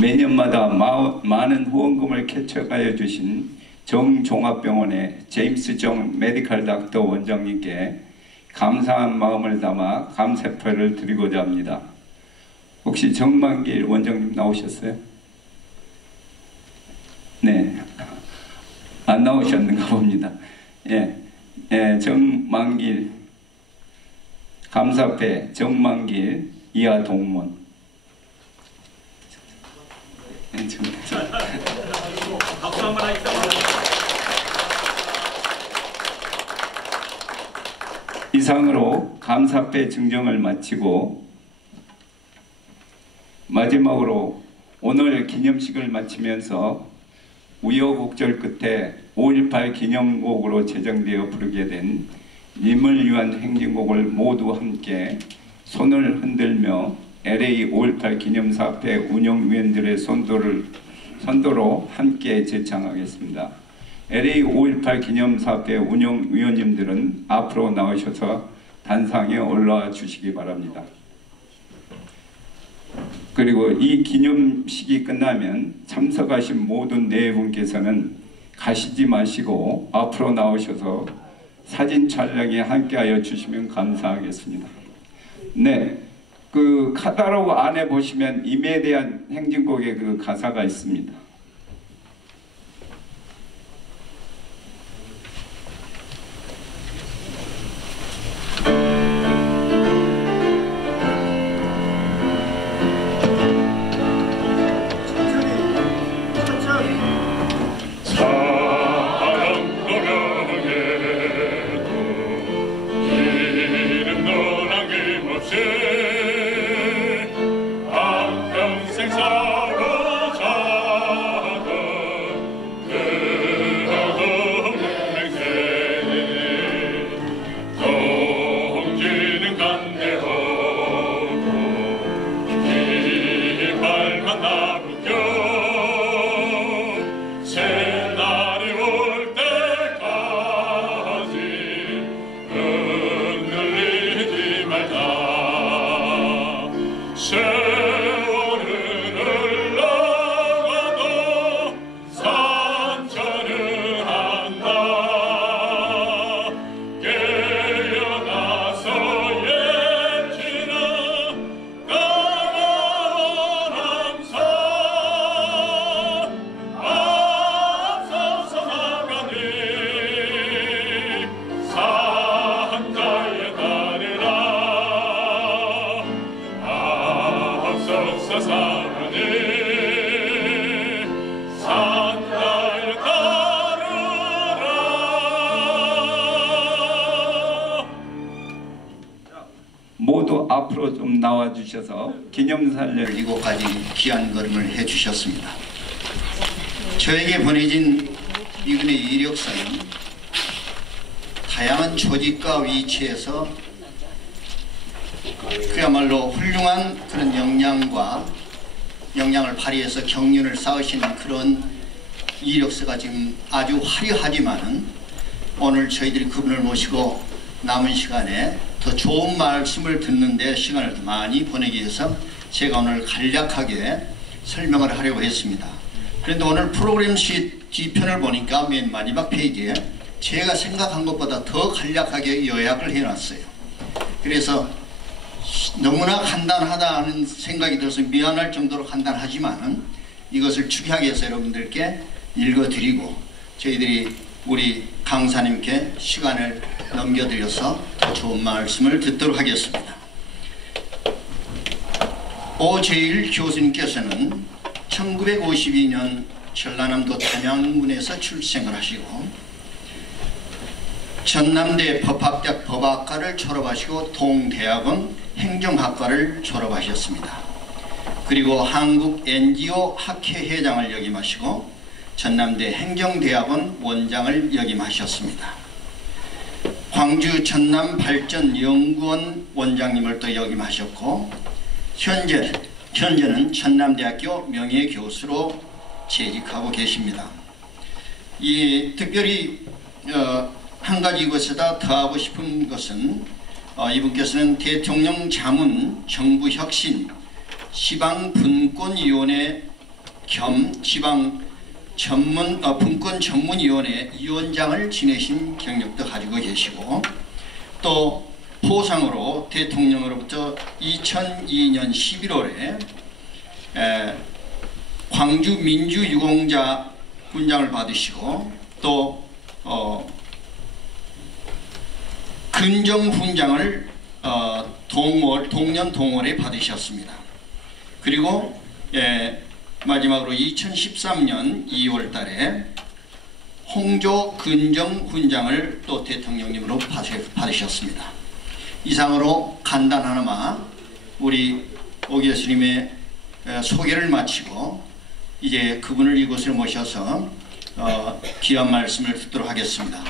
매년마다 많은 후원금을 개척하여 주신 정종합병원의 제임스 정 메디컬 닥터 원장님께 감사한 마음을 담아 감사패를 드리고자 합니다. 혹시 정만길 원장님 나오셨어요? 네, 안 나오셨는가 봅니다. 정만길 감사패 정만길 이하 동문. 박수 한번 하시죠. 이상으로 감사패 증정을 마치고 마지막으로 오늘 기념식을 마치면서 우여곡절 끝에 5.18 기념곡으로 제정되어 부르게 된 님을 위한 행진곡을 모두 함께 손을 흔들며 LA 5.18 기념사업회 운영위원들의 선도로 함께 제창하겠습니다. LA 5.18 기념사업회 운영위원님들은 앞으로 나오셔서 단상에 올라와 주시기 바랍니다. 그리고 이 기념식이 끝나면 참석하신 모든 네 분께서는 가시지 마시고 앞으로 나오셔서 사진 촬영에 함께하여 주시면 감사하겠습니다. 네, 그 카탈로그 안에 보시면 임에 대한 행진곡의 그 가사가 있습니다. 모두 앞으로 좀 나와주셔서 기념사를 이곳까지 귀한 걸음을 해주셨습니다. 저에게 보내진 이분의 이력서는 다양한 조직과 위치에서 그야말로 훌륭한 그런 역량을 발휘해서 경륜을 쌓으시는 그런 이력서가 지금 아주 화려하지만은 오늘 저희들이 그분을 모시고 남은 시간에 더 좋은 말씀을 듣는 데 시간을 많이 보내기 위해서 제가 오늘 간략하게 설명을 하려고 했습니다. 그런데 오늘 프로그램 시트 뒤편을 보니까 맨 마지막 페이지에 제가 생각한 것보다 더 간략하게 요약을 해놨어요. 그래서 너무나 간단하다는 생각이 들어서 미안할 정도로 간단하지만 이것을 축약해서 해서 여러분들께 읽어드리고 저희들이 우리 강사님께 시간을 넘겨드려서 더 좋은 말씀을 듣도록 하겠습니다. 오재일 교수님께서는 1952년 전라남도 단양군에서 출생을 하시고 전남대 법학대학 법학과를 졸업하시고 동대학원 행정학과를 졸업하셨습니다. 그리고 한국 NGO 학회회장을 역임하시고 전남대 행정대학원 원장을 역임하셨습니다. 광주 전남발전연구원 원장님을 또 역임하셨고 현재는 전남대학교 명예교수로 재직하고 계십니다. 특별히 한 가지 이것에다 더하고 싶은 것은 이분께서는 대통령 자문 정부혁신 지방분권위원회 겸 분권전문위원회 위원장을 지내신 경력도 가지고 계시고 또 포상으로 대통령으로부터 2002년 11월에 광주 민주유공자 훈장을 받으시고 또 근정훈장을 동년 동월에 받으셨습니다. 그리고 마지막으로 2013년 2월 달에 홍조 근정훈장을 또 대통령님으로 받으셨습니다. 이상으로 간단하나마 우리 오 교수님의 소개를 마치고 이제 그분을 이곳에 모셔서 귀한 말씀을 듣도록 하겠습니다.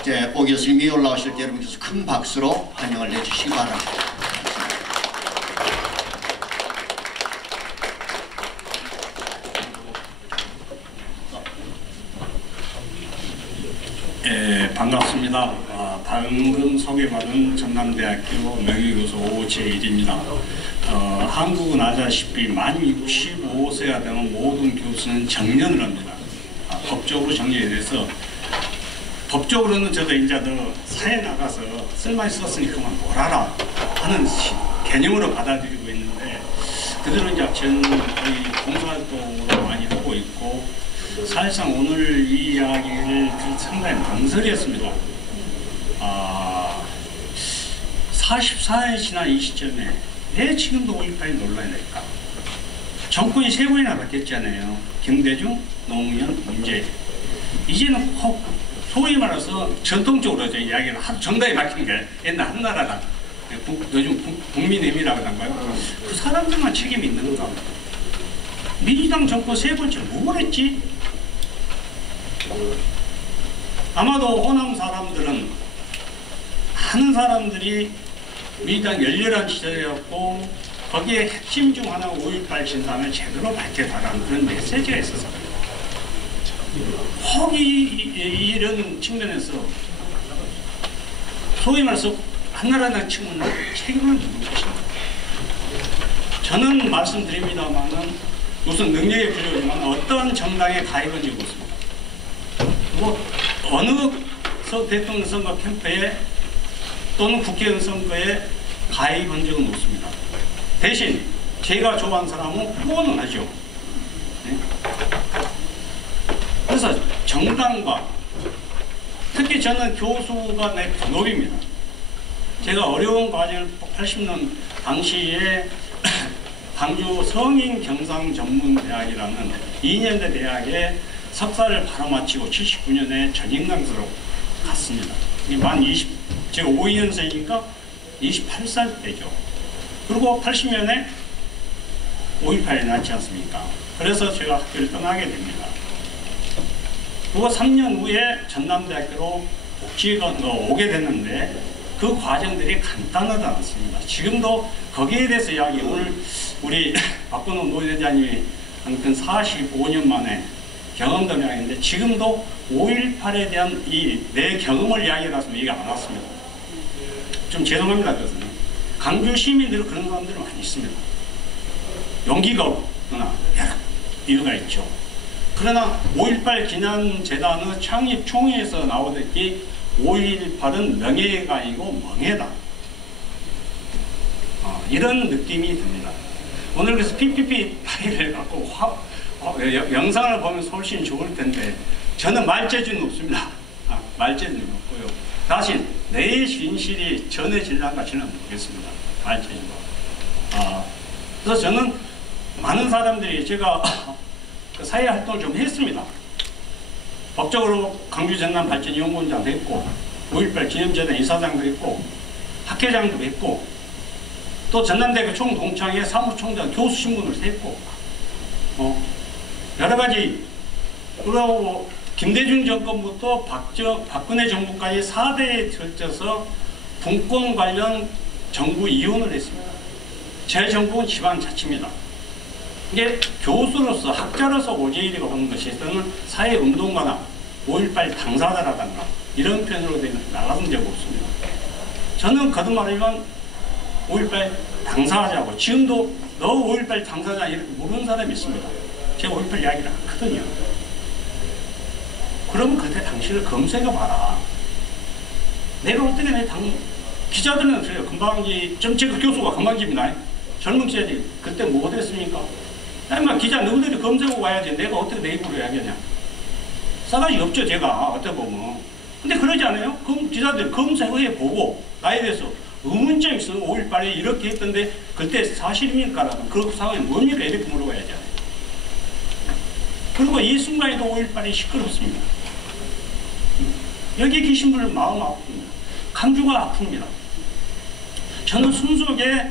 이제 오 교수님이 올라오실 때 여러분께서 큰 박수로 환영을 해주시기 바랍니다. 반갑습니다. 방금 소개받은 전남대학교 명예교수 오재일입니다. 한국은 아시다시피 만 65세가 되면 모든 교수는 정년을 합니다. 법적으로 정년이 돼서 법적으로는 저도 이제 너 사회 나가서 쓸만 있었으니까 그만 놀아라 하는 개념으로 받아들이고 있는데 그대로 이제 저는 거의 봉사활동으로 많이 하고 있고 사실상 오늘 이 이야기를 상당히 망설였습니다. 44년이 지난 이 시점에 왜 지금도 5.18이 놀라야 될까? 정권이 3번이나 바뀌었잖아요. 김대중, 노무현, 문재인. 이제는 소위 말해서 전통적으로 이야기는 하도 정당이 바뀐 게 옛날 한나라당, 요즘 국민의힘이라고 한가요? 그 사람들만 책임이 있는가? 민주당 정권 3번째 뭘 했지? 아마도 호남 사람들은 많은 사람들이 민주당 열렬한 시절이었고 거기에 핵심 중 하나가 5.18 진상을 제대로 밝혀달라는 그런 메시지가 있어서 혹 이런 측면에서 소위 말해서 한나라당 측문은 책임을 묻는 것입니다. 저는 말씀드립니다만은 우선 능력에 필요하지만 어떤 정당에 가입한 적이 없습니다. 그리고 어느 대통령 선거 캠프에 또는 국회의원 선거에 가입한 적은 없습니다. 대신 제가 좋아하는 사람은 후원은 하죠. 네? 그래서 정당과 특히 저는 교수가 내 본업입니다. 제가 어려운 과정을 80년 당시에 광주 성인경상전문대학이라는 2년대 대학에 석사를 바로 마치고 79년에 전임 강사로 갔습니다. 제가 52년생이니까 28살 때죠. 그리고 80년에 5.18이 났지 않습니까? 그래서 제가 학교를 떠나게 됩니다. 그리고 3년 후에 전남대학교로 복지가 오게 됐는데 그 과정들이 간단하지 않습니다. 지금도 거기에 대해서 이야기, 오늘 우리 박근홍 노회장님이 한 45년 만에 경험담 이야기인데 지금도 5.18에 대한 내 경험을 이야기해놨으면 얘기 안 왔습니다. 좀 죄송합니다. 그래서 강주 시민들은 그런 사람들이 많이 있습니다. 용기가 없거나 여러 이유가 있죠. 그러나 5.18 기념재단의 창립 총회에서 나오듯이 5.18은 명예가 아니고 멍해다. 이런 느낌이 듭니다. 오늘 그래서 PPP 파일을 갖고 영상을 보면 훨씬 좋을 텐데 저는 말재주는 없습니다. 말재주는 없고요. 다시 내 진실이 전해질란가 저는 모르겠습니다. 말재주가. 그래서 저는 많은 사람들이 제가 사회 활동을 좀 했습니다. 법적으로 강주 전남 발전 연구원장도 했고 5.18 기념재단 이사장도 했고 학회장도 했고 또 전남대학교 총동창회 사무총장 교수 신분을 했고 여러 가지. 그리고 김대중 정권부터 박근혜 정부까지 4대에 걸쳐서 분권 관련 정부 이혼을 했습니다. 제 정부는 지방자치입니다. 이게 교수로서 학자로서 오재일이가 하는 것이 저는 사회운동가나 5.18 당사자라든가 이런 편으로 나가본 적 없습니다. 저는 거듭 말하면 5.18 당사자고 지금도 너 5.18 당사자 이렇게 모르는 사람이 있습니다. 제가 5.18 이야기를 하거든요. 그러면 그때 당신을 검색해봐라. 내가 어떻게 기자들은 그래요. 금방지, 제가 교수가 금방집니다. 젊은 기자들이 그때 뭐 어땠습니까? 아니, 기자 너희들이 검색하고 와야지. 내가 어떻게 내 입으로 이야기하냐. 싸가지 없죠, 제가. 어떻게 보면. 근데 그러지 않아요? 그럼 기자들이 검색해 보고 나에 대해서 의문점이 있으면 5.18에 이렇게 했던데 그때 사실입니까? 라는 그 상황에 뭡니까? 이렇게 물어봐야지. 그리고 이 순간에도 5.18이 시끄럽습니다. 여기 계신 분은 마음 아픕니다. 강주가 아픕니다. 저는 순수하게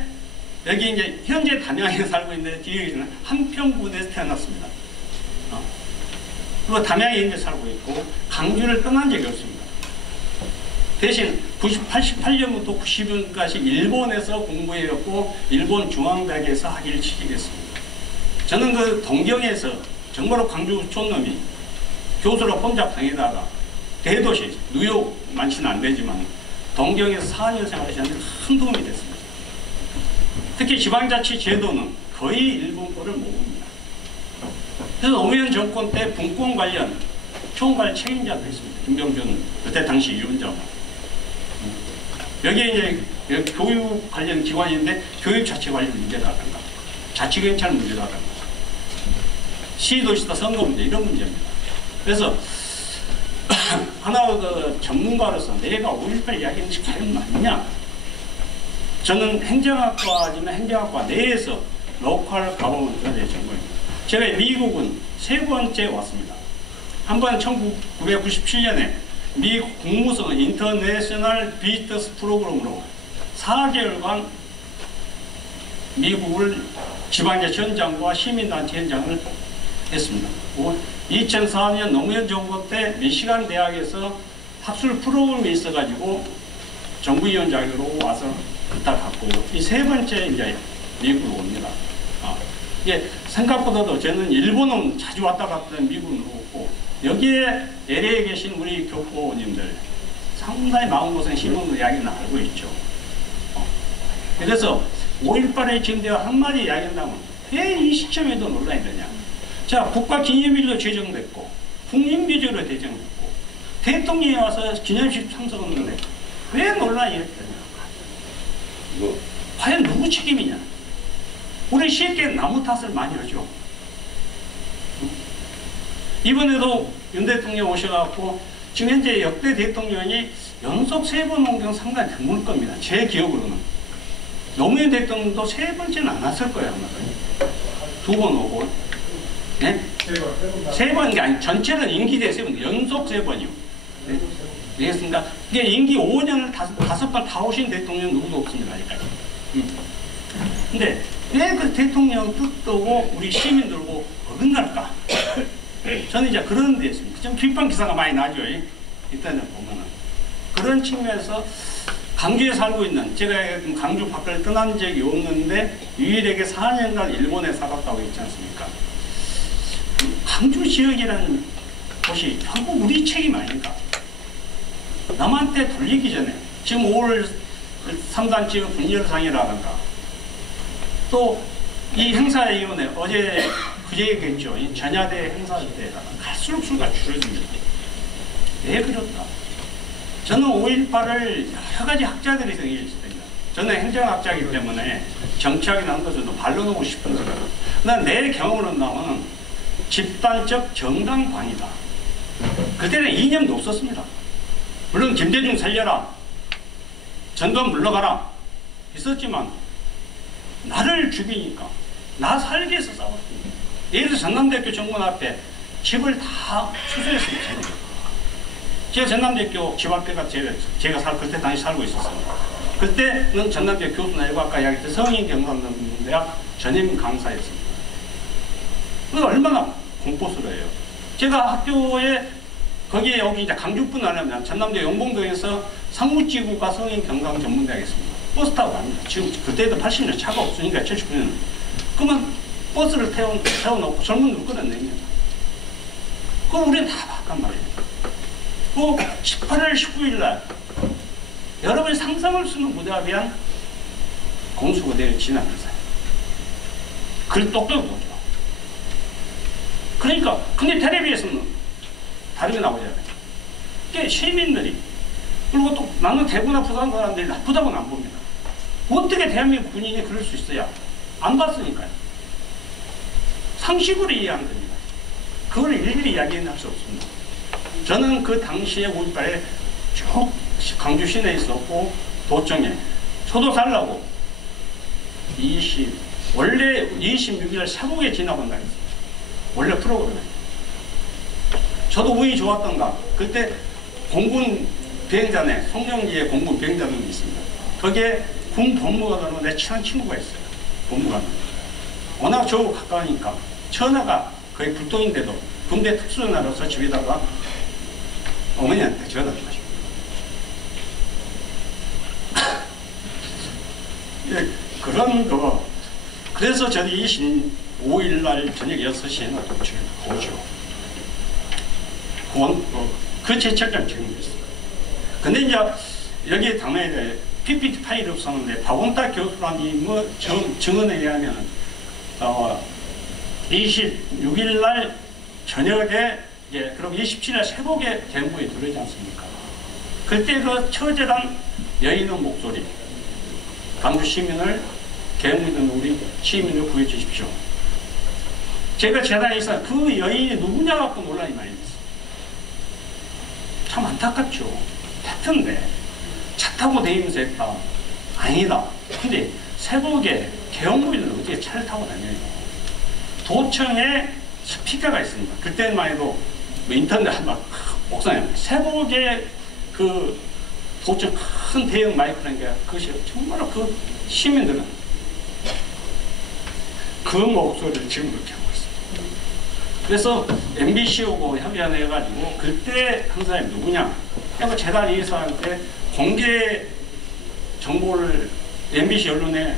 여기 이제 현재 담양에 살고 있는데 뒤에 있는 한평군에서 태어났습니다. 그리고 담양에 이제 살고 있고 강주를 떠난 적이 없습니다. 대신 88년부터 90년까지 일본에서 공부해왔고 일본 중앙대학에서 학위를 취직했습니다. 저는 그 동경에서 정말로 강주 촌놈이 교수로 혼자 다니다가 대도시 뉴욕 많지는 안 되지만 동경에서 4년 생활하셨는데 큰 도움이 됐습니다. 특히 지방자치 제도는 거의 일본 거를 모릅니다. 그래서 노무현 정권 때 분권 관련 총괄 책임자도 했습니다. 김병준 그때 당시 위원장. 여기에 이제 여기 교육 관련 기관인데 교육 자체 관련 문제라든가 자치경찰 문제라든가 시도시도 선거 문제 이런 문제입니다. 그래서 하나 그 전문가로서 내가 5.18 이야기하는 것이 과연 맞냐? 저는 행정학과지만 행정학과 내에서 로컬 가버먼트의 전공입니다. 제가 미국은 3번째 왔습니다. 한 번 1997년에 미국 국무성 인터내셔널 비지터스 프로그램으로 4개월간 미국을 지방자치 현장과 시민단체 현장을 했습니다. 2004년 노무현 정부 때 미시간 대학에서 학술 프로그램이 있어가지고 정부위원 자격으로 와서 부탁했고요. 이 3번째 이제 미국으로 옵니다. 이게 생각보다도 저는 일본은 자주 왔다 갔다 미국은 없고 여기에 LA에 계신 우리 교포님들 상당히 마음고생 심은 이야기는 알고 있죠. 그래서 5.18에 지금 내가 한마디 이야기한다면 왜 이 시점에도 논란이 되냐. 자, 국가기념일로 제정됐고 국민비주로 제정됐고 대통령이 와서 기념식 참석했는데 왜 논란이 됐냐. 과연 누구 책임이냐. 우리 쉽게 나무 탓을 많이 하죠. 이번에도 윤 대통령 오셔갖고 지금 현재 역대 대통령이 연속 3번 온 경우 상당히 드물 겁니다. 제 기억으로는. 노무현 대통령도 3번째는 안 왔을 거예요. 아마. 2번 오고. 네? 3번, 아니, 전체는 임기대 3번, 연속 3번이요. 네? 알겠습니다. 이게 임기 5년을 5번 다 오신 대통령 누구도 없습니다. 여기까지. 근데 왜 그 대통령 뜻도 우리 시민들고 어긋날까? 저는 이제 그런 데 있습니다. 좀 비판 기사가 많이 나죠. 일단은 보면은. 그런 측면에서 강주에 살고 있는, 제가 강주 밖을 떠난 적이 없는데 유일하게 4년간 일본에 살았다고 했지 않습니까? 강주 지역이라는 곳이 결국 우리 책임 아닌가? 남한테 돌리기 전에 지금 5월 3단 지역 분열상이라든가 또 이 행사위원회 어제 그제 얘기했죠. 이 전야대 행사 때다가 갈수록 수가 줄어듭니다. 왜 그렇다? 저는 5.18을 여러 가지 학자들이 생겼습니다. 저는 행정학자이기 때문에 정치학이 난 것은 반론하고 싶은 거예요. 난 내 경험으로 나오는 집단적 정당방위다. 그때는 이념도 없었습니다. 물론 김대중 살려라, 전두환 물러가라 있었지만 나를 죽이니까 나 살기 위해서 싸웠습니다. 예를 들어 전남대학교 정문 앞에 집을 다 수수했습니다. 제가 전남대학교 집 앞에가 제가 그때 당시 살고 있었어요. 그때는 전남대학교 교수나 일과학과 이야기 때 성인경상대학 전임 강사였습니다. 그래서 얼마나 공포스러워요. 제가 학교에 거기에 여기 이제 강주뿐 아니면 전남대 용봉동에서 상무지구가 성인경상 전문대학이었습니다. 버스 타고 갑니다. 지금 그때도 80년 차가 없으니까 79년. 그러면 버스를 태워놓고 젊은이를 끌어냅니다. 그걸 우리는 다 봤단 말이에요. 그 18월 19일 날 여러분이 상상할 수 있는 무대에 대한 공수부대를 진압했어요. 글 똑똑히 보죠. 그러니까 근데 텔레비에서는 다르게 나오잖아요. 그게 시민들이 그리고 또 나는 대구나 부산 사람들이 나쁘다고는 안 봅니다. 어떻게 대한민국 군인이 그럴 수 있어야? 안 봤으니까요. 상식으로 이해하면 됩니다. 그걸 일일이 이야기할 수 없습니다. 저는 그 당시에 5.18에 쭉 강주 시내에 있었고 도청에 저도 살라고 원래 26일 사국에 지나간다 했어요. 원래 프로그램에. 저도 운이 좋았던가. 그때 공군 비행단에 송영기의 공군 비행단이 있습니다. 거기에 군 법무관으로 내 친한 친구가 있어요. 법무관. 워낙 저하고 가까우니까 전화가 거의 불똥인데도 군대 특수나라서 집에다가 어머니한테 전화를 하시고 예, 그런 거. 그래서 저는 25일 저녁 6시에 도착을 오죠. 그 제철장 지금이었어요. 근데 이제 여기 당내에 PPT 파일이 없었는데 박원탁 교수라니 뭐 증언에 의하면 26일 날 저녁에 이제 그럼 27일 새벽에 대구에 들어오지 않습니까? 그때 그 처절한 여인의 목소리, 광주 시민을 계엄이든 우리 시민을 구해 주십시오. 제가 재단에서 그 여인이 누구냐 갖고 논란이 많이 됐어요. 참 안타깝죠. 팩트인데 차 타고 다니면서 했다. 아니다. 근데 새벽에 계엄부인은 어떻게 차를 타고 다녀요? 도청에 스피커가 있습니다. 그때만 해도 뭐 인터넷 막 옥상에 새벽에 그 도청 큰 대형 마이크라는 게 그것이 정말로 그 시민들은 그 목소리를 지금 그렇게 하고 있습니다. 그래서 MBC하고 협의해가지고 그때 한 사람이 누구냐? 그래서 재단 이사한테 공개 정보를 MBC 언론에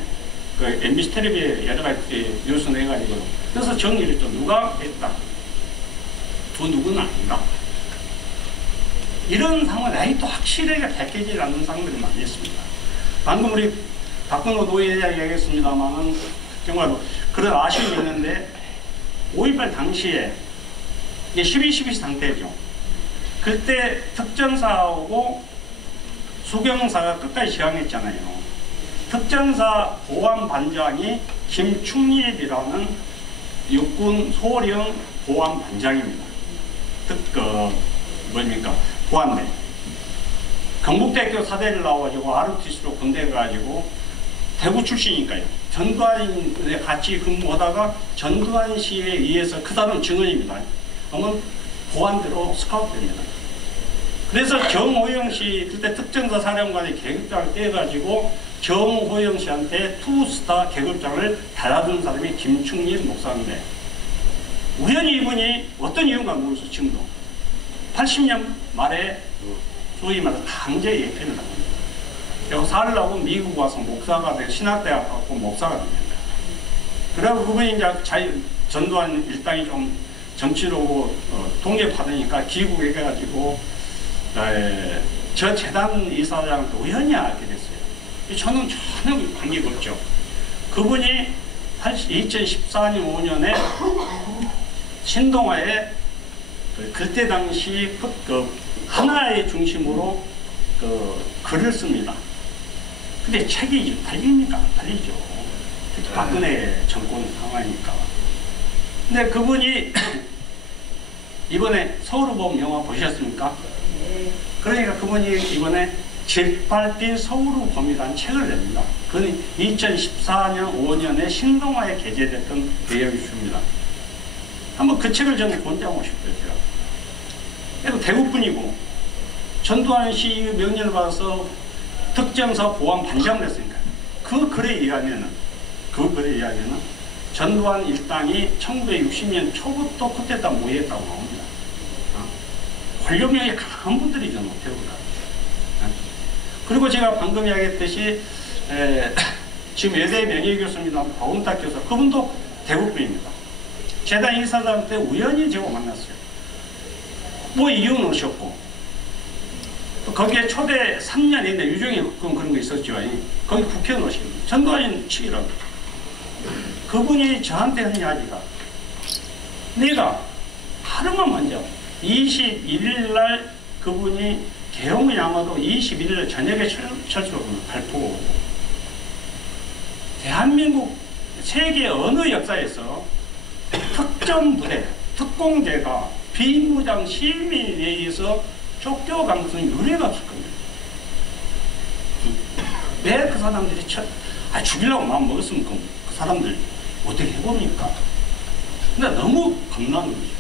그 MBC 텔레비에 여러 가지 뉴스 내가지고 그래서 정리를 또 누가 했다. 두 누구는 아닌가? 이런 상황이 아직도 확실하게 밝혀지지 않는 상황들이 많이 있습니다. 방금 우리 박근호 노예자 얘기했습니다만은 정말로 그런 아쉬움이 있는데 5.18 당시에 이게 12.12 상태죠. 그때 특전사하고 수경사가 끝까지 저항했잖아요. 특전사 보안반장이 김충립이라는 육군 소령 보안반장입니다. 뭡니까? 보안대. 경북대학교 사대를 나와가지고 ROTC로 군대 가가지고 대구 출신이니까요. 전두환에 같이 근무하다가 전두환 씨에 의해서 그 사람 증언입니다. 그러면 보안대로 스카우트됩니다. 그래서 정호영 씨 그때 특전사 사령관이 계급장을 떼가지고 정호영 씨한테 투스타 계급장을 달아준 사람이 김충립 목사인데 우연히 이분이 어떤 이유인가 모르겠어요. 지금도 80년 말에 소위 말해서 강제 예편을 합니다. 그리고 살려고 미국 와서 목사가 되고 신학대학 가고 목사가 됩니다. 그리고 그분이 이제 전두환 일당이 좀 정치로 독립받으니까 귀국해가지고 저 재단 이사장도 우연히 알게 됐어요. 저는 전혀 관계가 없죠. 그분이 2014년 5년에 신동아에 그때 당시 하나의 중심으로 글을 씁니다. 근데 책이 팔립니까? 안 팔리죠. 박근혜 정권 상황이니까. 근데 그분이 이번에 서울의 영화 보셨습니까? 그러니까 그분이 이번에 질발뛴 서울의 봄이라는 책을 냅니다. 그건 2014년 5년에 신동아에 게재됐던 내용이십니다. 한번 그 책을 저는 권장하고 싶어요. 제가. 그래도 대구분이고 전두환 씨 명령을 받아서 특정사 보안 반장을 했으니까 그 글에 의하면은 전두환 일당이 1960년 초부터 쿠데타 모의했다고 나옵니다. 권력력이 강한 분들이죠, 노태우가. 그리고 제가 방금 이야기했듯이 지금 여대 명예교수입니다. 박원탁 교수, 그분도 대구분입니다. 재단 이사장 때 우연히 제가 만났어요. 뭐 이유는 오셨고 또 거기에 초대 3년 있는 유종의 그런 거 있었죠. 거기 국회의원 오신 전두환 측이라고. 그분이 저한테 한 이야기가 내가 하루만 먼저 21일 날 그분이 계엄의 양화도 21일 날 저녁에 철수로 발표하고 대한민국 세계 어느 역사에서 특정 부대, 특공대가 비무장 시민에 의해서 쫓겨간 것은 유례가 없을 겁니다. 왜 그 사람들이 죽이려고 마음 먹었으면 그 사람들 어떻게 해봅니까? 근데 너무 겁나는 거죠.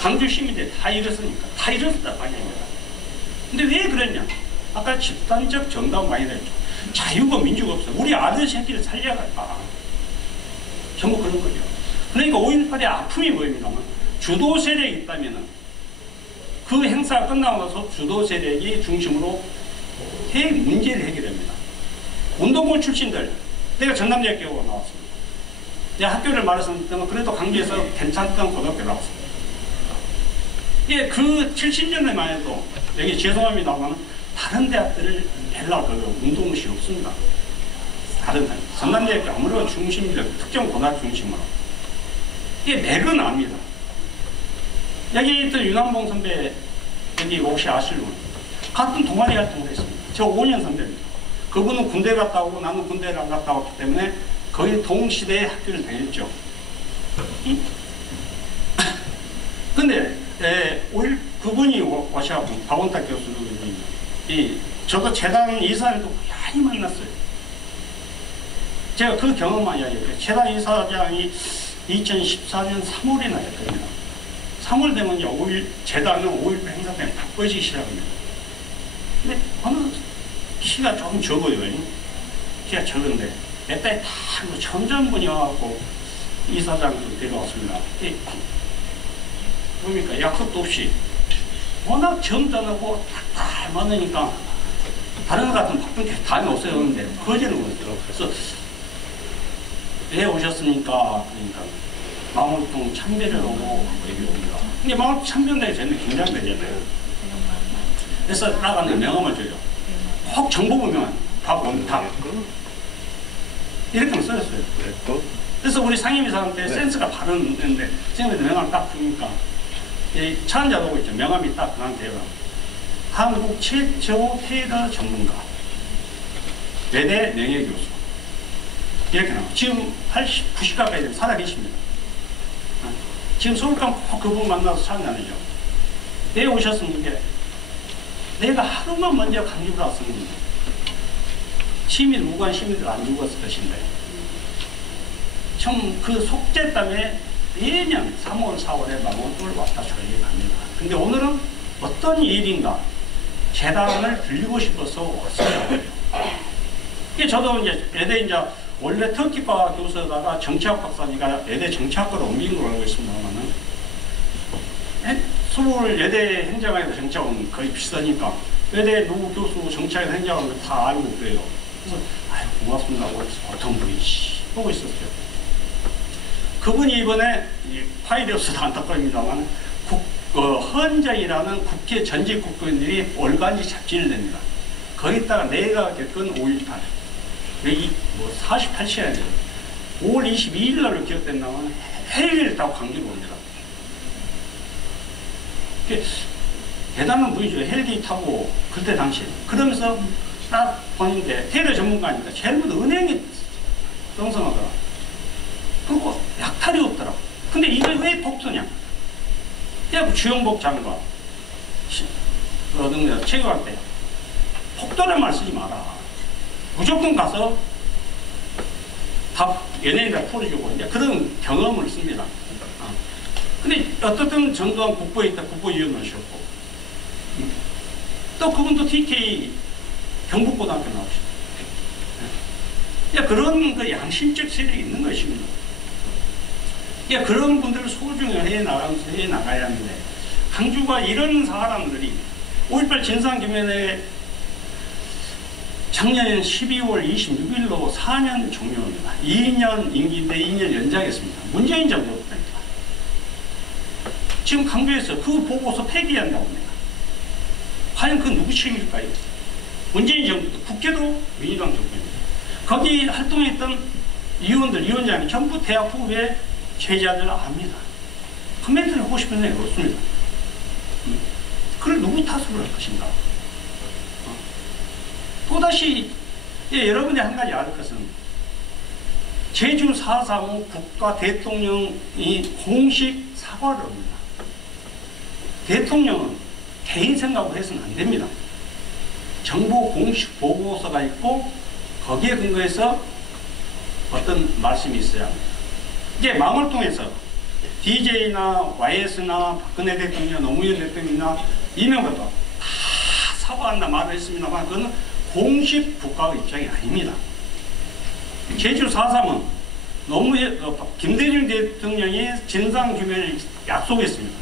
광주 시민들이 다 이랬으니까 다 이랬다고 하니까. 근데 왜 그랬냐? 아까 집단적 정답 많이 됐죠. 자유가 민주가 없어. 우리 아들 새끼를 살려야겠다. 전부 그런 거죠. 그러니까 5.18의 아픔이 뭐입니다만 주도 세력이 있다면은 그 행사가 끝나고 나서 주도 세력이 중심으로 문제를 해결합니다. 운동부 출신들, 내가 전남대학교 나왔습니다. 내 학교를 말했었는데 그래도 강주에서 괜찮던 고등학교 나왔습니다. 예, 그 70년대만 해도 여기 죄송합니다만 다른 대학들을 벨라고 운동부시 없습니다. 다른 대학, 전남대학교 아무런 중심적 특정 고등학교 중심으로 이게 맥은 압니다. 여기 있던 윤한봉 선배 여기 혹시 아실분 같은 동아리 활동을 했습니다. 저 5년 선배입니다. 그분은 군대 갔다 오고 나는 군대를 안 갔다 왔기 때문에 거의 동시대에 학교를 다녔죠. 근데 그분이 와시아고 박원탁 교수님이 저도 재단 이사들도 많이 만났어요. 제가 그 경험만 이야기해요. 재단 이사장이 2014년 3월에 나였거든요. 3월 되면 이제 재단은 5.18 행사 때문에 바빠지기 시작합니다. 근데 어느 키가 조금 적어요. 키가 적은데 몇 달에 다 점점분이 와갖고 이사장도 데려왔습니다. 그러니까 약속도 없이 워낙 점잖고 딱 많으니까 다른 것 같은 바쁜 게 다음에 오세요 하는데 거제는 오세요. 그래서 왜 오셨습니까? 그러니까 마음울통 참배를 오고 얘기합니다. 근데 마음울통 참배인데 저는 긴장되잖아요. 그래서 나가는 명함을 줘요. 꼭 정보부 명함, 박원탁 이렇게만 써줬어요. 그래서 우리 상임이사한테 센스가 바르는데 선생님한테 명함을 딱 주니까 차 한잔 오고 있죠. 명함이 딱 나한테 한국 최초 테러 전문가 외대 명예교수 이렇게 나와요. 지금 80, 90 가까이 되면 살아계십니다. 지금 서울간 꼭 그분 만나서 차 한잔이죠. 왜 오셨습니까? 내가 하루만 먼저 강주를 왔으면 시민, 무관 시민들 안 죽었을 것인데 참 그 속죄 때문에 매년 3월, 4월에 망원골 왔다 저기 갑니다. 근데 오늘은 어떤 일인가 재단을 들리고 싶어서 왔어요. 저도 이제 예대 이제 원래 터키과 교수다가 정치학 박사니까 예대 정치학과로 옮긴 걸 알고 있습니다만은 서울 예대 행정학에서 정치학은 거의 비슷하니까 예대 누구 교수 정치학에서 행정학을 다 알고 그래요. 그래서 아유 고맙습니다. 어떤 분이시 보고 있었어요. 그분이 이번에 파일이 없어서 안타까웁니다만 헌정이라는 국회 전직 국회의원들이 월간지 잡지를 냅니다. 거기다가 내가 겪은 5.18 여기 뭐 48시간이에요. 5월 22일 날로 기억된다면 헬기를 타고 강주로 옵니다. 대단한 분이죠. 헬기 타고 그때 당시에 그러면서 딱 보는데 테러 전문가니까 제일 먼저 은행이 성성하더라. 그리고 약탈이 없더라. 근데 이게 왜 폭소냐? 주영복 장관 체육할 때 폭도란 말 쓰지 마라. 무조건 가서 다 연예인들 풀어주고 이제 그런 경험을 씁니다. 근데 어떻든 전두환 국보에 있다 국보위원이셨고 또 그분도 TK 경북고등학교 나오셨고 그런 그 양심적 세력이 있는 것입니다. 그런 분들을 소중히 해나가야 하는데 강주가 이런 사람들이 5.18 진상규명에 작년 12월 26일로 4년 종료합니다. 2년 임기인데 2년 연장했습니다. 문재인 정부입니다. 지금 강주에서 그 보고서 폐기한다고 합니다. 과연 그 누구 책임일까요? 문재인 정부도 국회도 민주당 정부입니다. 거기 활동했던 위원장이 전부 대학 후배 제자들 압니다. 코멘트를 하고 싶은데 없습니다. 그걸 누구 탓으로 할 것인가? 또다시 여러분이 한 가지 알 것은 제주 4.3 국가 대통령이 공식 사과를 합니다. 대통령은 개인 생각으로 해서는 안 됩니다. 정부 공식 보고서가 있고 거기에 근거해서 어떤 말씀이 있어야 합니다. 이제 망을 통해서 DJ나 YS나 박근혜 대통령, 노무현 대통령이나 이명박도 다 사과한다 말을 했습니다만 그거는 공식 국가의 입장이 아닙니다. 제주 4.3은 김대중 대통령이 진상규명을 약속했습니다.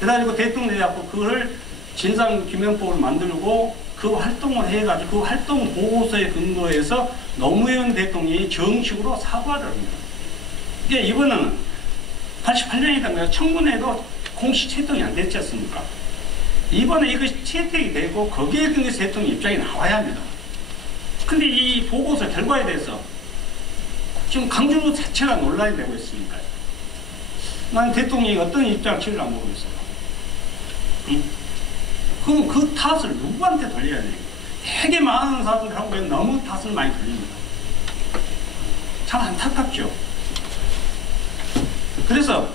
그래가지고 대통령이 약속 그걸 진상규명법을 만들고 그 활동을 해가지고 그 활동 보고서에 근거해서 노무현 대통령이 정식으로 사과를 합니다. 이게 이번에는 88년이니까 청문회도 공식 채택이 안 됐지 않습니까? 이번에 이것이 채택이 되고 거기에 근거해서 대통령 입장이 나와야 합니다. 근데 이 보고서 결과에 대해서 지금 강준호 자체가 논란이 되고 있으니까요. 난 대통령이 어떤 입장을 취할지 모르겠어요. 그럼 그 탓을 누구한테 돌려야 돼요? 되게 많은 사람들하고 너무 탓을 많이 돌립니다. 참 안타깝죠. 그래서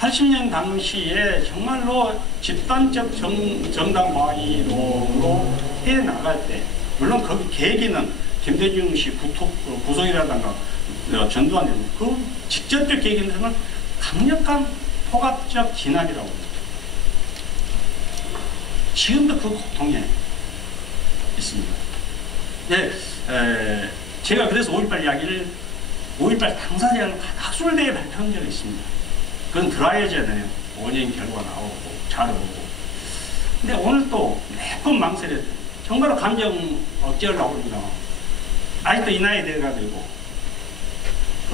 80년 당시에 정말로 집단적 정당방위로 해나갈 때, 물론 거기 계기는 김대중 씨 구속이라든가 전두환 그 직접적 계기는 강력한 포괄적 진압이라고 합니다. 지금도 그 고통에 있습니다. 네, 제가 그래서 5.18 이야기를 5.18 당사자를 학술대에 발표한 적이 있습니다. 그건 들어야잖아요. 원인 결과 나오고 자료고. 근데 오늘 또 매번 망설였어요. 정말로 감정 억제하려고 합니다. 아직도 이 나이 돼가지고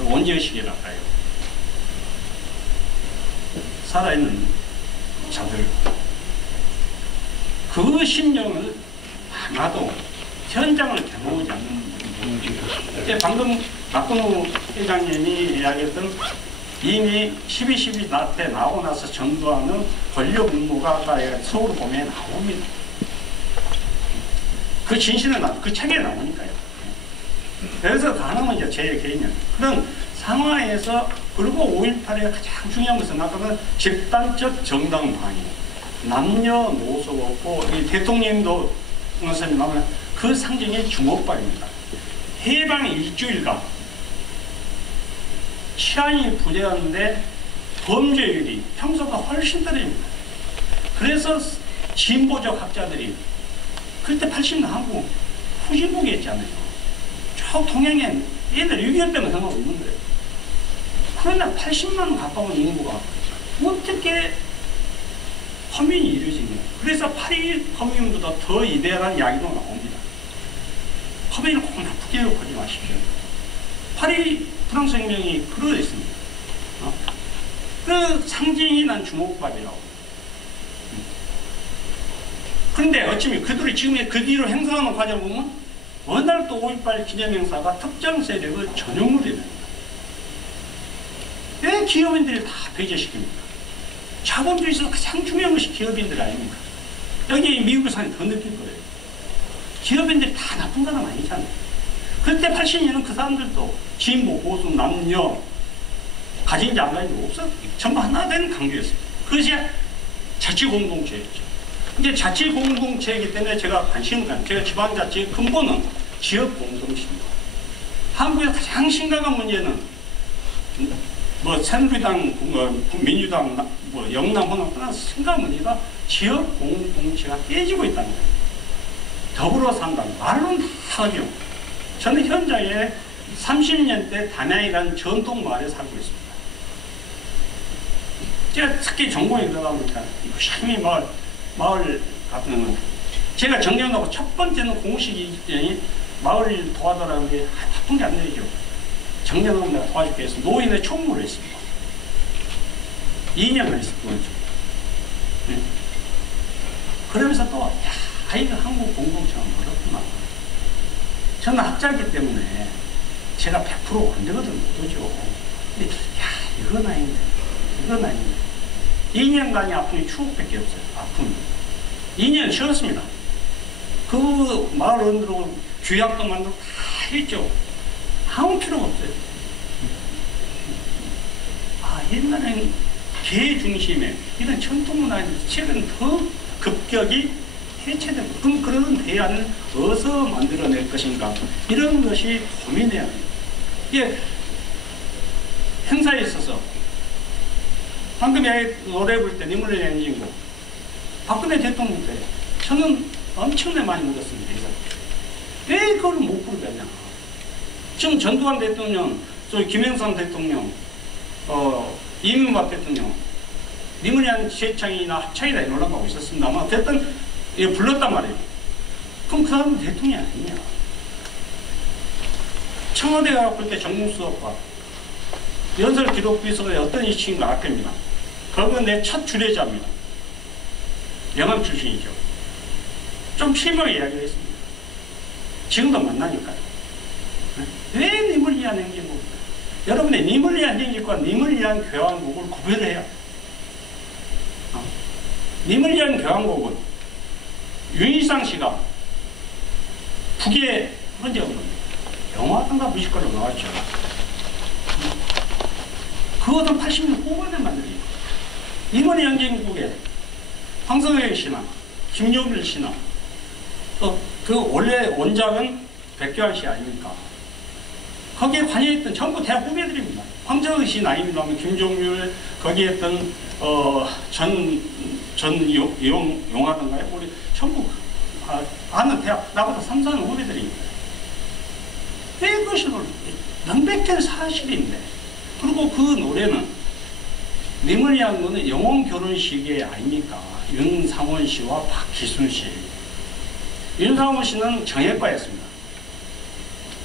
원죄의식이랄까요. 살아있는 자들 그 심정을 하나도 현장을 경험하지 않는 분들. 방금 박근호 회장님이 이야기했던 이미 12.12 때 나오고 나서 전두환은 권력 음모가 서울 봄에 나옵니다. 그 진실은 그 책에 나오니까요. 그래서 가능한 이제 제 개인은 그런 상황에서 그리고 5.18의 가장 중요한 것은 나타나는 집단적 정당방위. 남녀노소가 없고 이 대통령도 선생님 하면 그 상징이 주먹발입니다. 해방 일주일간 치안이 부재하는데 범죄율이 평소보다 훨씬 떨어집니다. 그래서 진보적 학자들이 그때 80년 하고 후진국이 했잖아요. 저 동양에 옛날 6.25 때문에 생각하고 있는 거예요. 그러나 80만 가까운 인구가 어떻게 허민이 이루어집니다. 그래서 8.21 허민보다 더 이대한 이야기도 나옵니다. 허민을 꼭 나쁘게 보지 마십시오. 8.21 프랑스 혁명이 그러고 있습니다. 그 상징이 난 주목밥이라고. 그런데 어쩌면 그들이 지금 그 뒤로 행사하는 과정을 보면 어느 날 또 5.18 기념행사가 특정 세력을 전용으로 됩니다. 왜 기업인들이 다 배제시킵니까? 자본주의에서 가장 중요한 것이 기업인들 아닙니까? 여기 미국 사람이 더 느낄 거예요. 기업인들이 다 나쁜 사람 아니잖아요. 그때 80년은 그 사람들도 진보, 보수, 남녀 가진지 안 가진지 없어 전부 하나 되는 강조였습니다. 그것이 자치공동체였죠. 이제 자치공동체이기 때문에 제가 관심을 가는 제가 지방자치의 근본은 지역공동체입니다. 한국의 가장 심각한 문제는 새누리당, 민주당, 영남, 호남 하나 심각한 문제가 지역공동체가 깨지고 있다는 거예요. 더불어 산다. 말로는 다 하죠. 저는 현장에 30년대 담양이라는 전통 마을에 살고 있습니다. 제가 특히 전공에 들어가 보니까 힘이 마을 같은 건 제가 정리하고 첫 번째는 공식 일정이 마을을 도와달라는 게 바쁜 게 안 되죠. 정리하고 내가 도와줄게 해서 노인의 총무를 했습니다. 2년을 했습니다. 네. 그러면서 또 야, 이거 한국 공동체가 어렵구나. 저는 학자이기 때문에 제가 100% 안 되거든 못하죠. 근데 야 이건 아닌데 이건 아닌데 2년간의 아픔이 추억밖에 없어요. 아픔이 2년 쉬었습니다. 그 마을 어른들하고 규약도 만들고 다 했죠. 아무 필요가 없어요. 아 옛날에는 개 중심의 이런 전통문화인데 최근 더 급격히 해체되고 그럼 그런 대안을 어디서 만들어낼 것인가 이런 것이 고민해야 합니다. 이게 행사에 있어서 방금 노래 부를 때 니물의 행진곡 박근혜 대통령 때 저는 엄청나게 많이 묻었습니다. 왜 그걸 못 부르겠냐. 지금 전두환 대통령 저 김영삼 대통령, 이명박 대통령, 리머리안 재창이나 합창이다 논란하고 있었습니다만 어쨌든 이거 불렀단 말이에요. 그럼 그 사람은 대통령이 아니냐? 청와대 가고 그때 정무수석과 연설 기록 비서관이 어떤 이치인가 알 겁니다. 그건 내 첫 주례자입니다. 영암 출신이죠. 좀 심하게 이야기를 했습니다. 지금도 만나니까요. 왜 님을 위한 행진곡? 여러분의 님을 위한 행진곡과 님을 위한 교향곡을 구별해요. 님을 위한 교향곡은 윤희상 씨가 북에 그런 적 없는 영화관과 뮤지컬로 나왔죠. 그것은 80년 후반에 만들어요. 님을 위한 행진곡에 황성혜 씨나 김용일 씨나 또 그 원래 원작은 백교환 씨 아닙니까? 거기에 관여했던 전부 대학 후배들입니다. 황정의 씨 나이입니다면 김종률 거기에 했던 용하던가요? 우리 전부 아는 대학 나보다 3, 4년 후배들입니다. 왜 그것을 명백한 사실인데 그리고 그 노래는 님을 위한 거는 영혼 결혼식이 아닙니까? 윤상원 씨와 박기순 씨. 윤상원 씨는 정예과였습니다.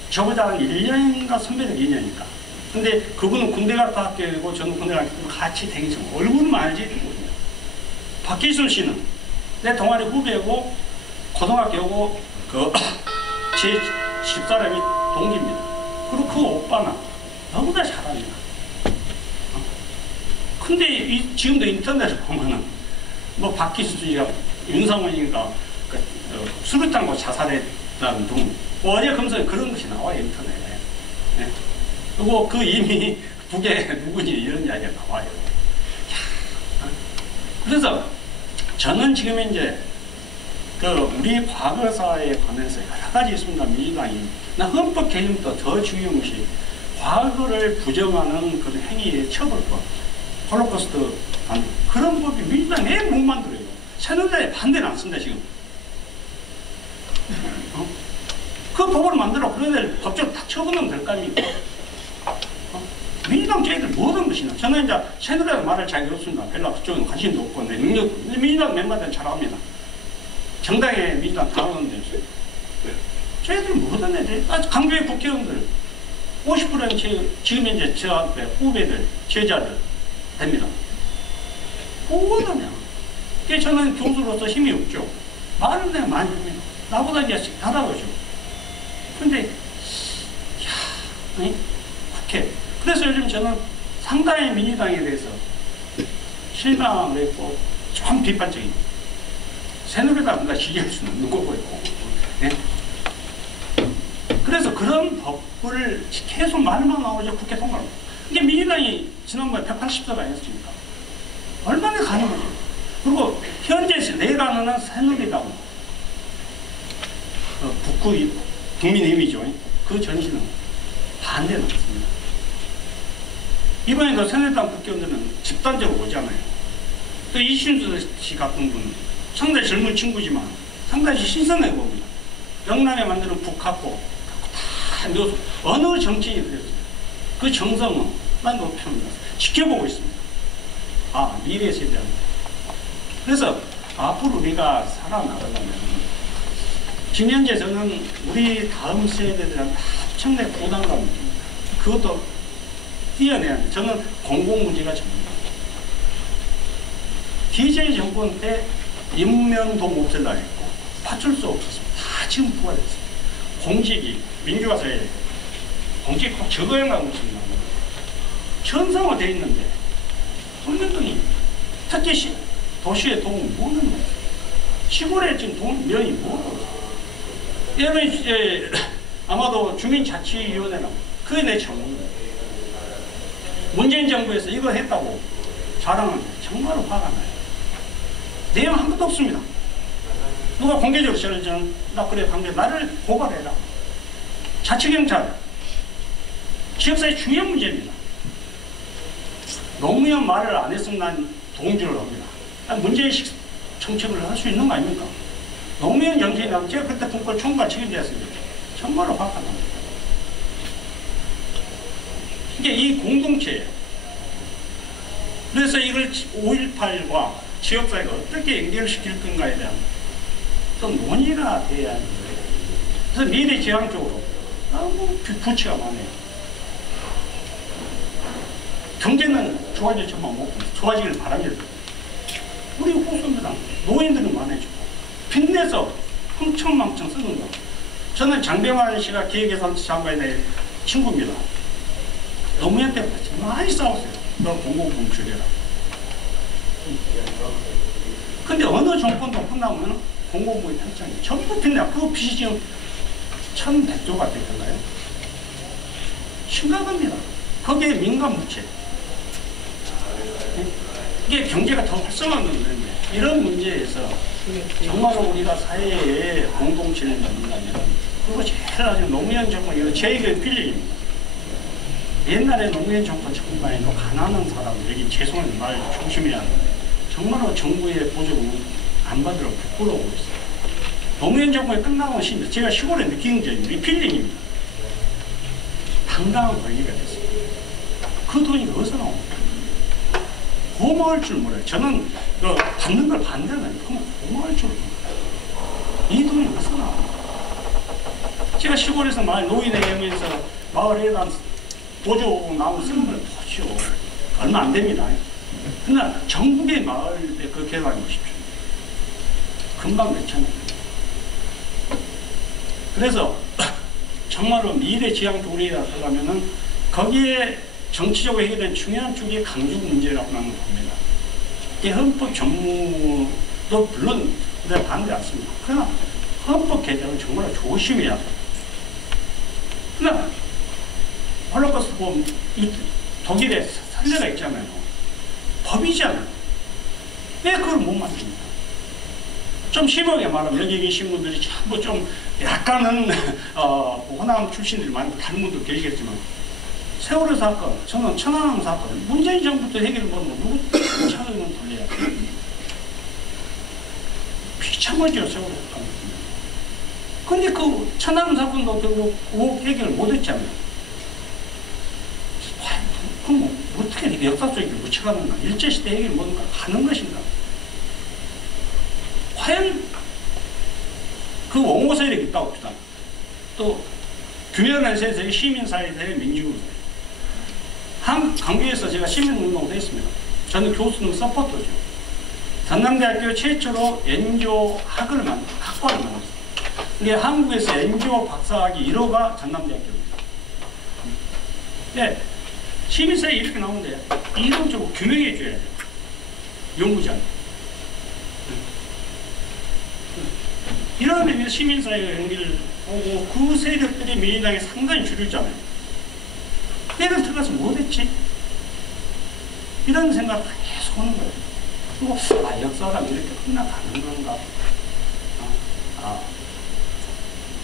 저보다 한 1년인가 선배들 2년이니까. 근데 그분은 군대 갔다 학교이고 저는 군대 갔다 같이 다니죠. 얼굴은 알지. 박기순 씨는 내 동아리 후배고 고등학교고 제 집사람이 동기입니다. 그리고 그 오빠는 너무나 잘합니다. 근데 지금도 인터넷을 보면은 뭐 박기순 씨가 윤상원이니까 술을 딴 거 자살했다는 등 어제 검색에 그런 것이 나와요 인터넷에. 네. 그리고 그 이미 북에 누구니 이런 이야기가 나와요. 그래서 저는 지금 이제 우리 과거사에 관해서 여러 가지 있습니다. 민주당이 나 헌법 개정도 더 중요한 것이 과거를 부정하는 그런 행위의 처벌법, 홀로코스트 그런 법이 민주당이 왜 못 만들어요? 새누리당이 반대는 안 쓴다 지금. 그 법을 만들어 그런 애를 법적으로 다 처분하면 될 거 아닙니까? 민주당 저희들 모든 것이나 저는 이제 새누리당 말할 자격이 없습니다. 별로 그쪽은 관심도 없고 내 능력도 없고 민주당 멤버들은 잘합니다. 정당에 민주당 다 오는데 저희들 모든 애들 강조의 국회의원들 50%는 지금 이제 저한테 후배들 제자들 됩니다. 그거는요. 그게 저는 교수로서 힘이 없죠. 말은 내가 많이 합니다. 나보다 이제 잘하고죠. 근데 국회. 그래서 요즘 저는 상당히 민주당에 대해서 실망을 했고 좀 비판적입니다. 새누리당보다 지지할 수는 없는 거고요. 네? 그래서 그런 법을 계속 말만 나오죠. 국회 통과로. 이게 민주당이 지난번에 180석가 아니었습니까? 얼마나 가능하죠. 그리고 현재 내란은 새누리당 국민의힘이죠. 그 전신은 반대는 없습니다. 이번에도 새누리당 국회의원들은 집단적으로 오잖아요. 또 이신수 씨 같은 분은 상당히 젊은 친구지만 상당히 신선해 봅니다. 영남에 만드는 국학고 다 어느 정치인이 그랬어요. 그 정성은 난 높여옵니다. 지켜보고 있습니다. 미래 세대입니다. 그래서 앞으로 우리가 살아나가려면 지금 현재 저는 우리 다음 세대들한테 엄청나게 부담감 느낍니다. 그것도 뛰어내야 돼. 저는 공공문제가 전문입니다. DJ 정권 때 인명동 없앨라 했고 파출소 없었습니다. 다 지금 부활했습니다. 공직이 민주화 사회에 공직 꼭 저거야만 없습니다. 천상화되어 있는데 국민들이 특히 도시에 도움을 못 넣는 거예요. 시골에 지금 도움 면이 못 예를 이제 아마도 주민자치위원회나 그게 내 전문이에요. 문재인 정부에서 이거 했다고 자랑하는데 정말로 화가 나요. 내용 한 것도 없습니다. 누가 공개적으로 저는 나 그래 강제 나를 고발해라. 자치경찰 지역사회 중요한 문제입니다. 노무현 말을 안 했으면 난 동조를 합니다. 문제의식 정책을 할 수 있는 거 아닙니까? 노무현 정책이 나면 제가 그때 분권 총괄 책임자였습니다. 정말로 화가 납니다. 이게 이 공동체예요. 그래서 이걸 5.18과 지역사회가 어떻게 연결시킬 건가에 대한 또 논의가 돼야 하는 거예요. 그래서 미래지향적으로 너무 부치가 많아요. 경제는 좋아질 점만 못 보고 좋아지길 바랍니다. 우리 후손들은 노인들은 많아지고 빚내서 흥청망청 쓰는 거. 저는 장병환 씨가 기획예산 장관의 친구입니다. 노무현때 많이 싸웠어요. 너 공공부문 줄여라. 근데 어느 정권도 끝나면 공공부의 편찬이 전부 빚내. 그 빚이 지금 1,100조가 됐던가요? 심각합니다. 거기에 민간부채. 이게 경제가 더 활성화하는 문제인데 이런 문제에서 정말로 우리가 사회에 공동체를 만든다면 그거 제일 아주 노무현 정권, 이거 제 얘기는 필립니다. 옛날에 노무현 정권 정부에도 가난한 사람, 여기 죄송한 말 조심해야 하는데 정말로 정부의 보조금을 안 받으러 부끄러워하고 있어요. 노무현 정권이 끝나고 싶은데 제가 시골에 느끼는 점이 리필링입니다. 당당한 권리가 됐어요. 그 돈이 어디서 나옵니까? 고마울 줄 몰라요. 저는 그 받는 걸 반대는 고마울 줄 몰라요. 이 돈이 어디서 나옵니까? 제가 시골에서 노인에 의하면서 마을에 대한 보조 나온 쓰는 걸 보죠. 얼마 안 됩니다. 그러나 전국의 마을에 그 계산해 보십시오. 금방 몇천원. 그래서 정말로 미래지향적으로 하려면은 거기에 정치적으로 해결된 중요한 쪽이 강주 문제라고 나는 겁니다. 이 헌법 전무도 물론 반대 않습니다. 그러나 헌법 개정은 정말 조심해야 돼요. 그러나 홀로코스트 보면 독일에 선례가 있잖아요. 법이잖아요. 왜 그걸 못 만듭니까? 좀 심하게 말하면 여기 계신 분들이 전부 좀 약간은 호남 출신들이 많고 다른 분도 계시겠지만 세월호 사건, 저는 천안함 사건, 문재인 정부 때 해결을 못하면 누구 차원은 돌려야 돼요. 비참하죠, 세월호 사건. 근데 그 천안함 사건도 결국 해결을 못했잖아요. 그럼 어떻게 이렇게 역사 속에 묻혀가는가? 일제시대 해결을 못하는가? 가는 것인가? 과연 그 옹호 세력이 있다고 합시다. 또 균열한 세력이 시민사회의 민주주의. 강주에서 제가 시민운동도 했습니다. 저는 교수는 서포터죠. 전남대학교 최초로 엔조 학과를 만들었어요. 근데 한국에서 엔조 박사학위 1호가 전남대학교입니다. 네, 시민사회 이렇게 나오는데 이론적으로 규명해 줘야 돼요. 연구자는. 이런 의미에서 시민사회가 연기를 보고 그 세력들이 민주당에 상당히 줄이잖아요. 내가 들어가서 못했지? 이런 생각 계속 하는 거예요. 그리고 역사가 이렇게 끝나가는 건가?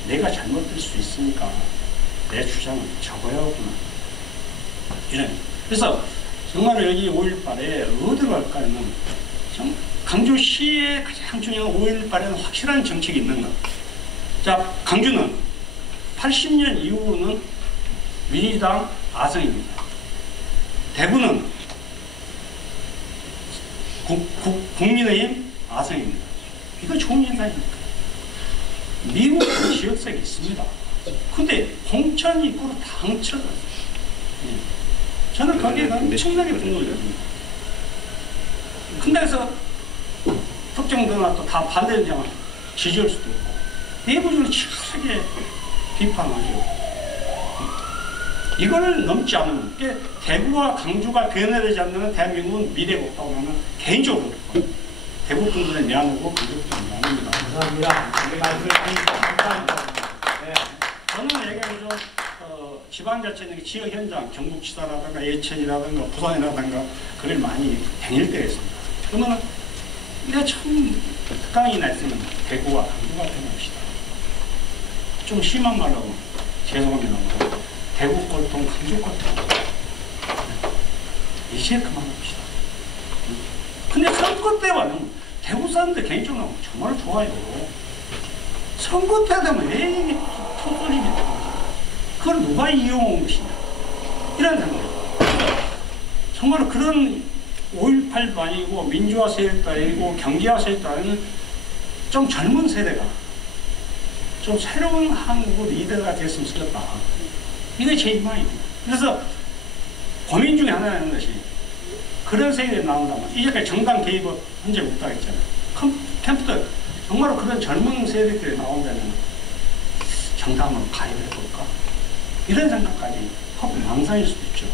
내가 잘못될 수 있으니까 내 주장은 적어야 하구나. 이런. 그래서 정말 여기 5.18에 어디로 갈까는 강주시의 가장 중요한 5.18에는 확실한 정책이 있는가. 자, 강주는 80년 이후로는 민주당 아성입니다. 대구는 국민의힘 아성입니다. 이거 좋은 현상입니까? 미국은 지역색이 있습니다. 근데 홍천이 입구로 다 뭉쳐졌어요. 저는 거기에 엄청나게 분노를 합니다. 근데 그래서 특정도나 또 다 반대되면 지지할 수도 있고 내부적으로 치열하게 비판하죠. 이거를 넘지 않으면 대구와 강주가 변화되지 않는 대한민국은 미래가 없다고 하면 개인적으로 대구 분들에 미안하고 강주 분들에 미안합니다. 감사합니다. 감사합니다. 네. 저는 얘기하죠. 지방자치는 지역 현장, 경북지사라든가 예천이라든가 부산이라든가 그걸 많이 다닐 때가 있습니다. 그러면 내가 참 특강이 났으면 대구와 강주가 변합시다. 좀 심한 말하고 죄송합니다. 대구 꼴통, 강주 꼴통. 이제 그만합시다. 근데 선거 때와는 대구 사람들 개인적으로 정말 좋아요. 선거 때 되면 왜 이게 토소리입니까? 그걸 누가 이용한 것이냐. 이런 생각이에요. 정말 그런 5.18도 아니고 민주화 세력도 아니고 경기화 세력도 아니고 좀 젊은 세대가 좀 새로운 한국 리더가 됐으면 좋겠다. 이게 제 희망입니다. 그래서 고민 중에 하나는 것이 그런 세대에 나온다면 이제까지 정당 개입은 현재 없다고 했잖아요. 캠프들 정말로 그런 젊은 세대들이 나온다면 정당으로 가입해볼까? 이런 생각까지 하고 망상일 수도 있죠.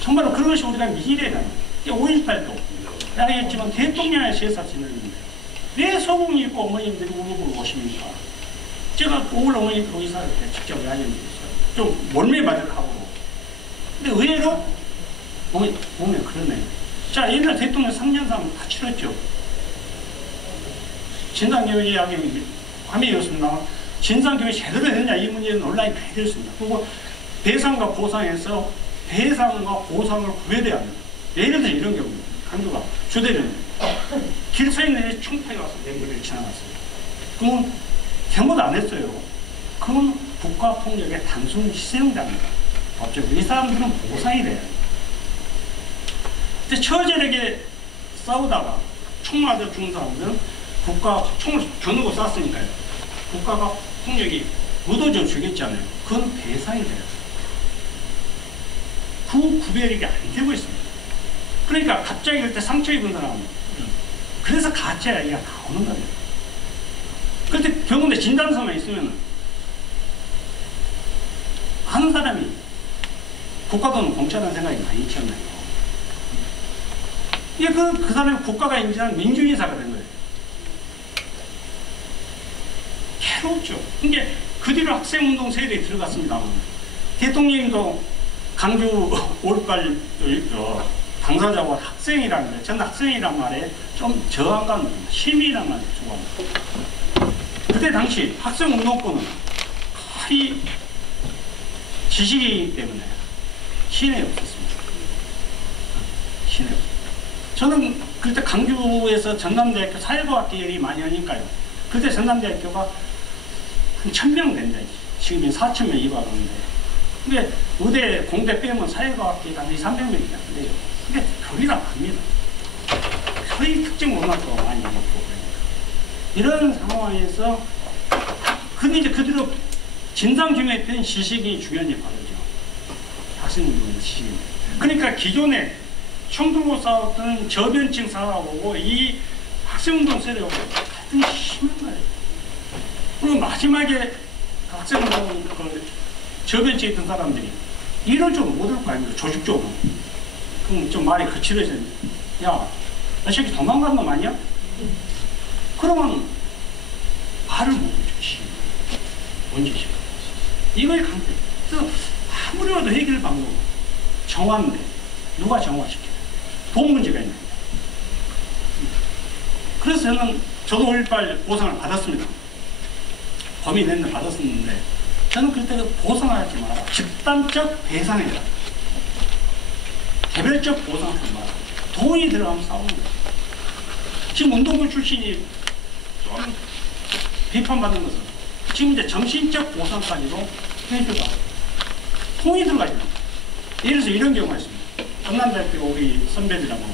정말로 그것이 우리가 미래라는 5.18도 알겠지만 대통령의 제사진을인데 왜 소공이 있고 어머님들이 우르고 오십니까? 제가 5월 어머니들 의사를 직접 이야기한 적이 있어요. 좀 몰매바득하고. 근데 의외로 보면 그러네. 자, 옛날 대통령 3년 사면 다 치렀죠. 진상교육 이야기 함의였습니다. 진상교육이 제대로 되느냐 이 문제는 논란이 많이 되었습니다. 그리고 배상과 보상에서 배상과 보상을 구별해야 합니다. 예를 들어 이런 경우 강조가 주대는 길 서 있는 애 충격이 와서 내 머리를 지나갔어요. 그러면 잘못 안 했어요. 그건 국가폭력의 단순 희생자입니다. 법적으로 이 사람들은 보상이 돼요. 근데 처절하게 싸우다가 총 맞아 죽은 사람들은 국가 총을 겨누고 쐈으니까요. 국가가 폭력이 묻어져 주겠잖아요. 그건 배상이 돼요. 그 구별이 안 되고 있습니다. 그러니까 갑자기 그때 상처 입은 사람, 그래서 가짜 이야기가 나오는 겁니다. 그런데 병원에 진단서만 있으면 하는 사람이 국가도는 공짜라는 생각이 많이 있잖아요. 이게 그 사람이 국가가 인정한 민주인사가 된 거예요. 괴롭죠. 이게 그 뒤로 학생운동 세대에 들어갔습니다만 대통령도 강주 5.18 당사자와 학생이라는 거예요. 저는 학생이란 말에 좀 저항감을 줍니다. 시민이란 말에 좋아합니다. 그때 당시 학생운동권은 거의 지식이기 때문에 시내에 없었습니다. 시내에 없었습니다. 저는 그때 강주에서 전남대학교 사회과학계열이 많이 하니까요. 그때 전남대학교가 한 1000명 된다. 지금은 4000명 입학하는데. 근데 의대, 공대 빼면 사회과학계가 한 300명이 안 돼요. 근데 거리가 큽니다. 거의 특정 문화도 많이 먹고 그러니까. 이런 상황에서 근데 이제 그대로 진상규명했던 시식이 중요한 역할이죠. 학생운동의 시식이. 그러니까 기존에 총 들고 싸웠던 저변층 사람하고 이 학생운동 세력하고 같은 심한 거예요. 그리고 마지막에 학생운동 저변층에 있던 사람들이 이런 쪽으로 못 올 거 아닙니까? 조직적으로. 그럼 좀 말이 거칠어져요. 야, 너 새끼 도망간 놈 아니야? 그러면 말을 못 해주지. 언제 시간? 이거의 강대. 그래서 아무리 봐도 해결 방법은 정화인데 누가 정화시켜요? 돈 문제가 있는 거예요. 그래서 저도 5.18 보상을 받았습니다. 범위 내는 받았었는데 저는 그때 보상하지 마라. 집단적 배상이다. 개별적 보상하지 마라. 돈이 들어가면 싸우는 거예요. 지금 운동부 출신이 좀 비판받는 것은 지금 이제 정신적 보상까지도 해주다. 돈이 들어가지 마. 예를 들어서 이런 경우가 있습니다. 전남대학교 우리 선배들하고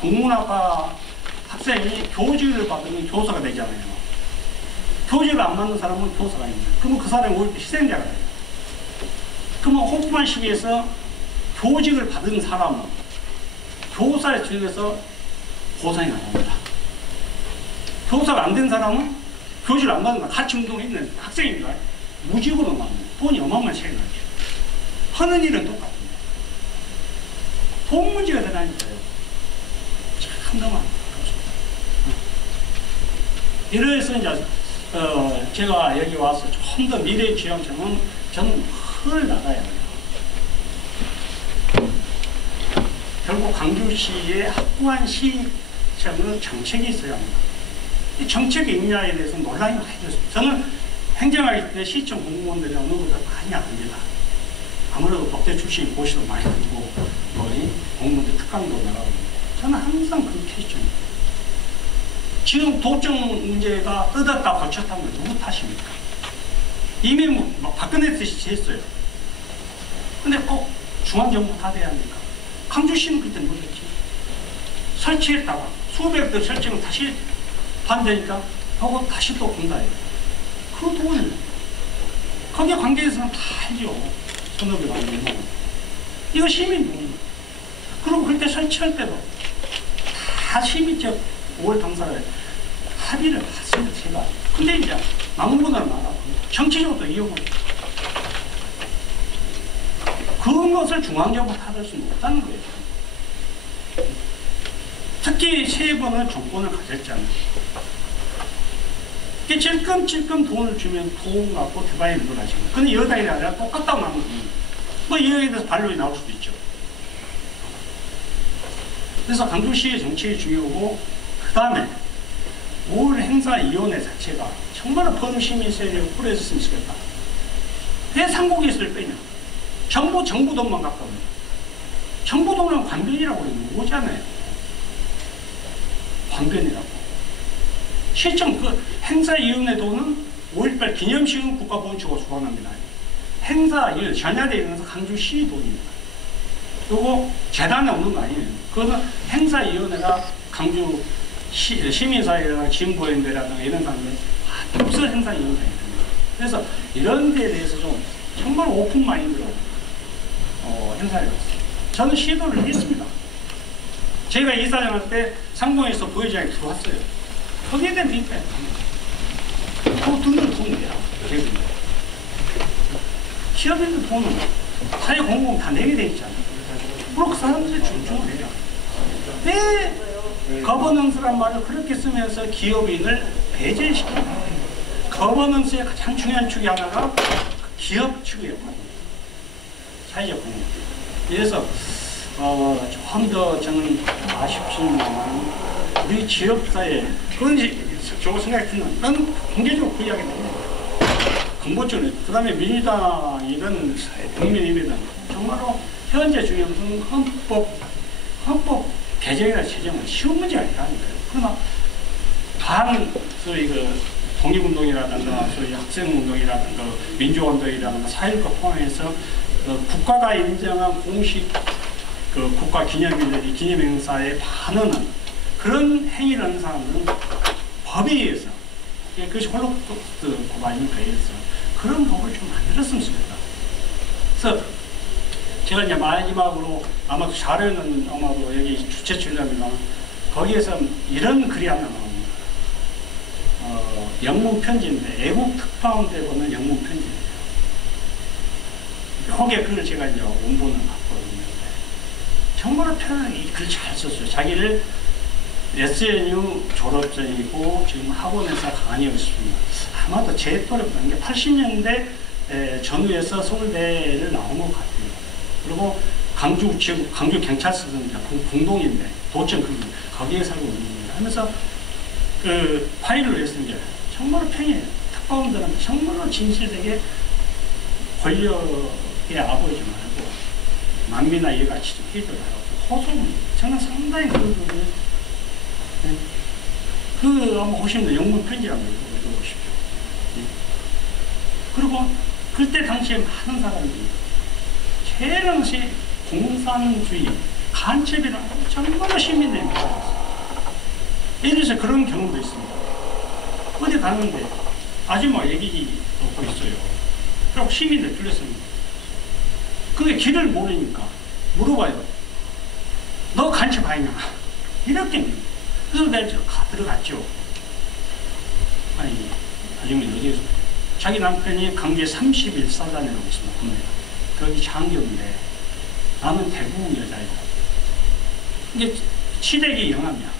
국문학과 학생이 교직을 받으면 교사가 되잖아요. 교직을 안 받는 사람은 교사가 있는 거예요. 그러면 그 사람이 오히려 희생자가 돼요. 그러면 혹부한 시기에서 교직을 받은 사람은 교사의 중에서 보상이 나옵니다. 교사가 안 된 사람은 교직을 안 받는 거야. 같이 운동했는 학생입니다. 무직으로 나옵니다. 돈이 어마어마한 차이가 나죠. 하는 일은 똑같습니다. 돈 문제가 되다니까요. 참 너무한 이래서 이제 제가 여기 와서 좀 더 미래 지향점은 저는 헐 나가야 해요. 결국 광주시의 확고한 시청은 정책이 있어야 합니다. 이 정책이 있냐에 대해서 논란이 많이 됐습니다. 저는 행정할 때 시청 공무원들이 어느 것보다 많이 압니다. 아무래도 법대 출신 고시도 많이 들고 공무원들 특강도 나가고 저는 항상 그렇게 했습니다. 지금 도청 문제가 뜯었다 거쳤다는 건 누구 탓입니까? 이미 뭐 박근혜 뜻이 했어요. 근데 꼭 중앙정부 탓해야 합니까? 강주시는 그때 못했지. 설치했다가 수백들 설치면 다시 반대니까 하고 다시 또 공사해요. 그 돈을 거기에 관계에서는 다 알죠. 전업이 많이 이거 시민 돈이에요. 그리고 그때 설치할 때도 다 시민 지역 5월 당사를 합의를 했습니다. 제가. 근데 이제 남부보다는 많아. 정치적으로 이용을. 그것을 중앙정부 탓할 수는 없다는 거예요. 특히 세 번은 정권을 가졌잖아요. 이게 찔끔찔끔 돈을 주면 돈 갖고 대박이 늘어나지. 근데 여당이 아니라 똑같다고 나오는 거예요. 뭐 이거에 대해서 반론이 나올 수도 있죠. 그래서 강주시의 정책이 중요하고, 그 다음에 5월 행사위원회 자체가 정말로 범시민 세력이 뿌려졌으면 좋겠다. 왜 상공예술을 빼냐? 정부 돈만 갖고 오는. 정부 돈은 관변이라고 그러는 거잖아요. 관변이라고. 실정 그 행사위원회 돈은 5.18 기념식은 국가보훈처가 주관합니다. 행사위원회 전야대에 있는 강주시 돈입니다. 그리고 재단에 오는 거 아니에요. 그거는 행사위원회가 강주 시민사회라든가 진보연대라든가 이런 사람들 없어 행사위원회가 됩니다. 그래서 이런 데에 대해서 좀 정말 오픈 마인드로 행사를 했어요. 저는 시도를 했습니다. 제가 이사장 할 때 상봉에서 부회장이 들어왔어요. 거기에 대한 비판이 그 돈을 돈 내라. 기업인들 돈은 사회공공 다 내게 돼 있잖아요. 그리고 그 사람들이 존중을 해요. 왜 거버넌스란 말을 그렇게 쓰면서 기업인을 배제시키냐. 거버넌스의 가장 중요한 축이 하나가 기업 측의 역할입니다. 사회적 공공. 그래서 좀 더 저는 아쉽지만 우리 지역사회 그건 이제 저거 생각이 드는 나는 공개적으로 그 이야기 됩니다. 근본적으로 그 다음에 민주당이든 국민의힘이든 정말로 현재 중요한 것은 헌법 개정이나 제정은 쉬운 문제가 아니라는 거예요. 그러나 다른 소위 그 독립운동이라든가 소위 학생운동이라든가 민주운동이라든가 사회를 포함해서 국가가 인정한 공식 그 국가 기념일들이 기념행사에 반하는 그런 행위를 하는 사람들은 법에 의해서 그것이 홀로코스트 법 아닙니까? 그런 법을 좀 만들었으면 좋겠다. 그래서 제가 이제 마지막으로 아마도 자료는 아마도 여기 주최 출연입니다. 거기에서 이런 글이 하나 나옵니다. 영문 편지인데 애국 특파원 때 보는 영문 편지예요. 거기에 글을 제가 이제 원본을 봤거든요. 정말 편하게 이 글 잘 썼어요. 자기를 SNU 졸업생이고 지금 학원에서 강의하고 있습니다. 아마도 제 또래보다는 게 80년대 전후에서 서울대를 나온 것 같아요. 그리고 강주 경찰서는 공동인데 도청 거기에 살고 있습니다. 하면서 그 파일을 했은 게 정말 편해요. 특파원들은 정말로 진실되게 권력의 아버지 말고 만민아 이해같이 좀 해줘야 하고 호소문 저는 상당히 그런 부분을 그 아마 보시면 영문 편지라고 읽어보십시오. 그리고 그때 당시에 많은 사람들이 제일 당시 공산주의 간첩이라고 정말로 시민들이 많았어요. 예를 들어서 그런 경우도 있습니다. 어디 가는데 아줌마 얘기 듣고 있어요. 그리고 시민들 둘러습니다. 그게 길을 모르니까 물어봐요. 너 간첩 아니냐? 이렇게. 그래서 내가 들어갔죠. 아니, 아줌마 여기에서 자기 남편이 강제 31사단이라고 있습니다. 국내에. 거기 장교인데 나는 대부분 여자예요. 이게 시댁이 영암이야.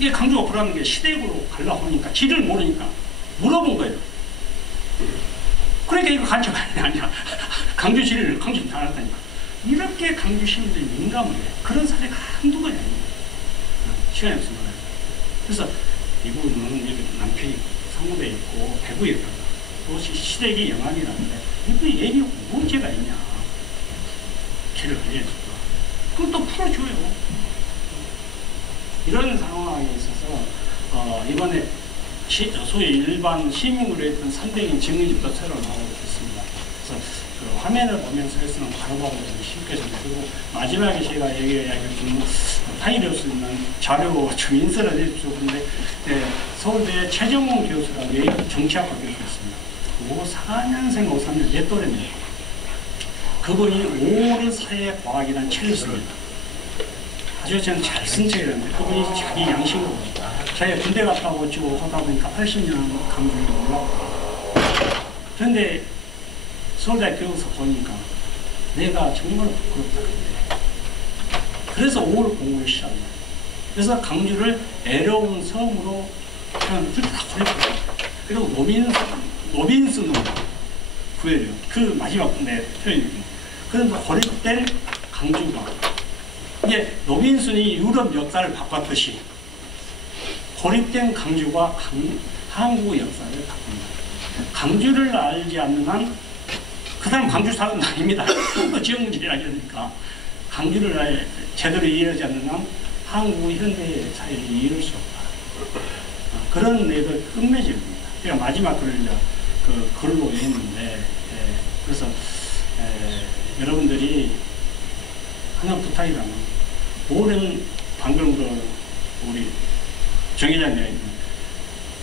이게 강조가 불안한 게 시댁으로 가려고 하니까 길을 모르니까 물어본 거예요. 그러니까 이거 간첩 아니야. 강주시를 강조 당했다니까. 이렇게 강주 시민들이 민감을 해요. 그런 사례가 한두 번이 아닙니다. 시간이 없습니다. 그래서 이분은 남편이 상무대에 있고 대구에 있다가 또 시댁이 영암이라는데 이분이 얘기 문제가 있냐. 길을 알려주고 그럼 또 풀어줘요. 이런 상황에 있어서 이번에 소위 일반 시민으로 했던 300인 증인집도 새로 나오고 있습니다. 그래서 그 화면을 보면서 해서는 바로바로 좀 쉽게 좀 되고 마지막에 제가 얘기했지만 파일을 수 있는 자료 좀 인쇄를 해주십시오. 그런데 서울대 최정훈 교수라고 정치학과 교수였습니다. 54년생 53년 내 또래입니다. 그분이 오랜 사회과학이라는 책을 씁니다. 아주 저는 잘 쓴 책이라는데 그분이 자기 양식으로 자기가 군대 갔다 오고 지금 하다 보니까 80년 강주에 올라왔고 그런데 서울대학교에서 보니까 내가 정말 부끄럽다 그래. 그래서 5월 공부를 시작합니다. 그래서 강주를 애로운 섬으로 그냥 다 버렸어요. 그리고 노빈스는 구해요. 그 마지막 내 표현이거든요. 그런데 고립된 강주가 이게 노빈슨이 유럽 역사를 바꿨듯이 고립된 강주가 한국 역사를 바꾼다. 강주를 알지 않는 한 그 사람 강주 사람은 아닙니다. 또 지역 문제 이야기하니까 강주를 제대로 이해하지 않는 한 한국 현대 사회를 이해할 수 없다. 그런 내용을 끝맺입니다. 제가 마지막 글을 그 글로 했는데 그래서 여러분들이 하나 부탁이라면 오랜 방금 우리 정 회장님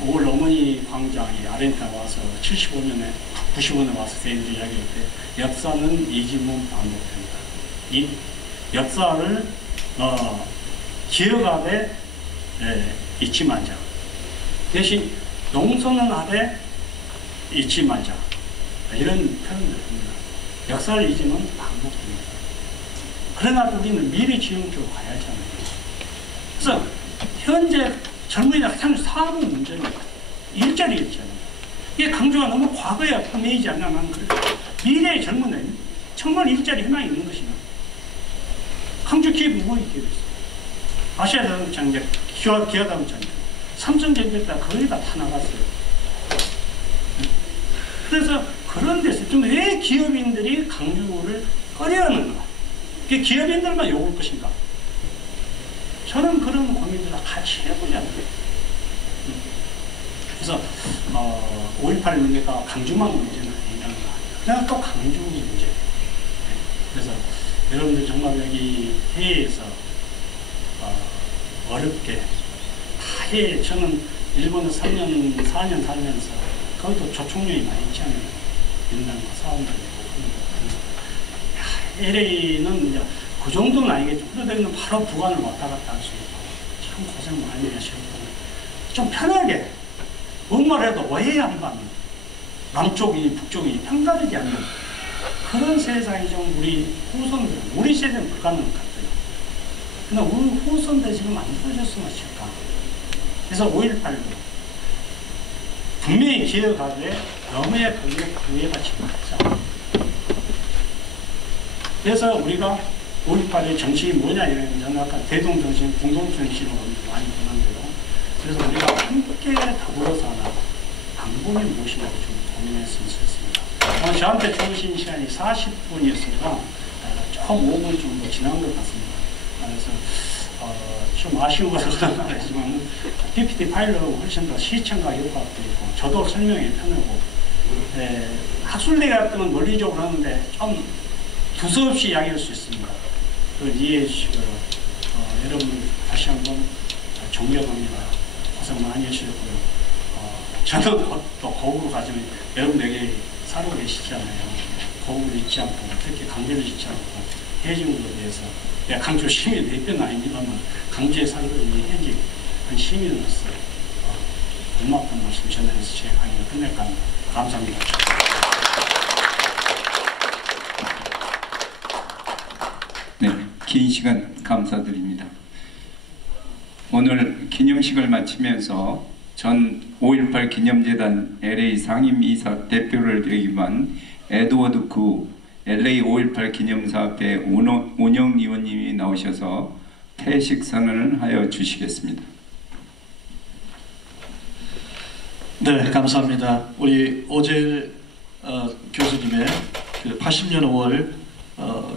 5월 어머니 광장이 아르헨티나 와서 75년에 95년에 와서 저희들이 이야기할 때 역사는 잊으면 반복된다. 이 역사를 기억하되 잊지 말자. 대신 용서는 하되 잊지 말자. 이런 표현을 합니다. 역사를 잊으면 반복됩니다. 그러나 우리는 미래 지향적으로 가야 하잖아요. 그래서 현재 젊은이들 가장 사는 문제는 일자리였잖아요. 이게 강조가 너무 과거에 얽매이지 않냐면 미래의 젊은 애는 정말 일자리 희망이 있는 것이다. 강주 기업이 뭐 기업이 있어요? 아시아자동차 이제 기아자동차 삼성전기에다 거의 다 타나갔어요. 그래서 그런 데서 좀 왜 기업인들이 강주를 꺼려하는가? 그게 기업인들만 욕을 것인가? 저는 그런 고민들을 같이 해보자는. 그래서 5.18 문제가 강주만 문제는 아니라는 거. 그냥 또 강주 문제. 그래서 여러분들 정말 여기 해외에서 어렵게 다 해외 저는 일본에 3년, 4년 살면서 거기도 조총련이 많이 있잖아요. 민당과 사원들이 LA는 이제 그 정도는 아니겠죠. 그러다 보면 바로 부관을 왔다 갔다 할 수 있고 참 고생 많이 하시고 좀 편하게 뭔말 해도 오해 안 받는 남쪽이니 북쪽이니 편가르지 않는 그런 세상이 좀 우리 후손들, 우리 세대는 불가능한 것 같아요. 그러나 우리 후손들이 지금 만들어졌으면 하실까. 그래서 5.18도 분명히 기억하되 너무의 구애받지 말자. 그래서 우리가 5.18의 정신이 뭐냐 이런 저는 아까 대동정신, 공동정신으로 많이 보는데요. 그래서 우리가 함께 더불어서 하나 방법이 무엇이냐고 좀 고민했으면 좋겠습니다. 오늘 저한테 주신 시간이 40분이었으니까 조금 5분 정도 지난 것 같습니다. 그래서 좀 아쉬운 것은 하지만 PPT 파일로 훨씬 더 시청과 효과도 있고 저도 설명이 편하고 학술대 같은 건 논리적으로 하는데 좀 두서없이 이야기할 수 있습니다. 그걸 이해해 주시고 여러분 다시 한번 존경합니다. 고생 많이 하셨고요. 저는 또 거국을 가지면 여러분에게 살고 계시잖아요. 거국을 잊지 않고 특히 강주를 잊지 않고 해진구에 대해서 내가 강주 시민 대표는 아닙니다만 강주에 살고 있는 현직 한 시민으로서 고맙다는 말씀 전해서 제 강의를 끝낼까 합니다. 감사합니다. 네, 긴 시간 감사드립니다. 오늘 기념식을 마치면서 전 5.18 기념재단 LA 상임이사 대표를 역임한 에드워드 구 LA 5.18 기념사업회 운영위원님이 나오셔서 퇴식 선언을 하여 주시겠습니다. 네, 감사합니다. 우리 오재일 교수님의 그 80년 5월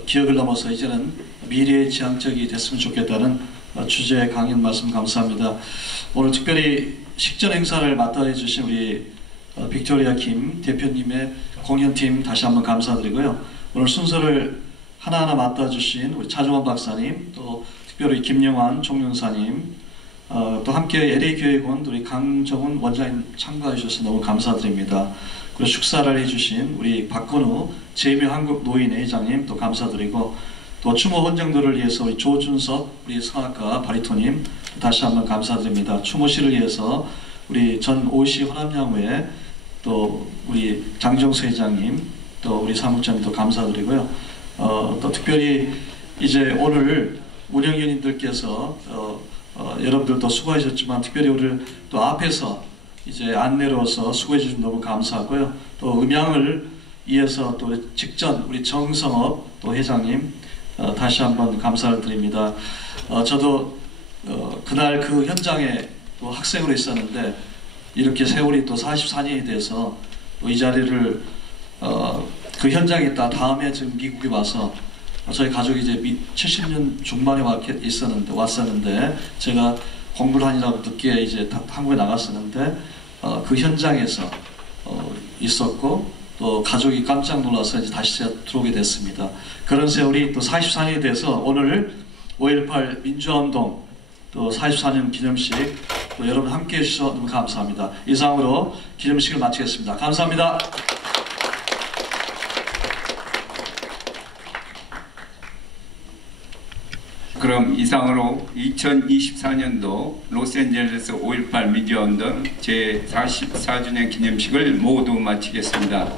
기억을 넘어서 이제는 미래의 지향적이 됐으면 좋겠다는 주제 강연 말씀 감사합니다. 오늘 특별히 식전 행사를 맡아 주신 우리 빅토리아 김 대표님의 공연팀 다시 한번 감사드리고요. 오늘 순서를 하나하나 맡아주신 우리 차종원 박사님, 또 특별히 김영환 총영사님, 또 함께 LA교회원 우리 강정훈 원장님 참가해 주셔서 너무 감사드립니다. 그리고 축사를 해주신 우리 박건우 제미한국노인회 회장님 또 감사드리고, 또 추모 헌정도를 위해서 우리 조준석 우리 성악가 바리토님 다시 한번 감사드립니다. 추모실을 위해서 우리 전 오시 호남양회 또 우리 장정수 회장님 또 우리 사무장님도 감사드리고요. 또 특별히 이제 오늘 운영위원님들께서 여러분들도 수고하셨지만 특별히 오늘 또 앞에서 이제 안내로서 수고해 주셔서 너무 감사하고요. 또 음향을 위해서 또 직전 우리 정성업 또 회장님 다시 한번 감사를 드립니다. 저도 그날 그 현장에 또 학생으로 있었는데 이렇게 세월이 또 44년이 돼서 또 이 자리를 그 현장에 있다 다음에 지금 미국에 와서 저희 가족이 이제 70년 중반에 왔었는데 제가 공부를 하느라고 늦게 이제 한국에 나갔었는데 그 현장에서 있었고 또 가족이 깜짝 놀라서 이제 다시 제가 들어오게 됐습니다. 그런 세월이 또 44년이 돼서 오늘 5.18 민주화운동 또 44년 기념식 또 여러분 함께 해주셔서 너무 감사합니다. 이상으로 기념식을 마치겠습니다. 감사합니다. 그럼 이상으로 2024년도 로스앤젤레스 5.18 민주화운동 제44주년 기념식을 모두 마치겠습니다.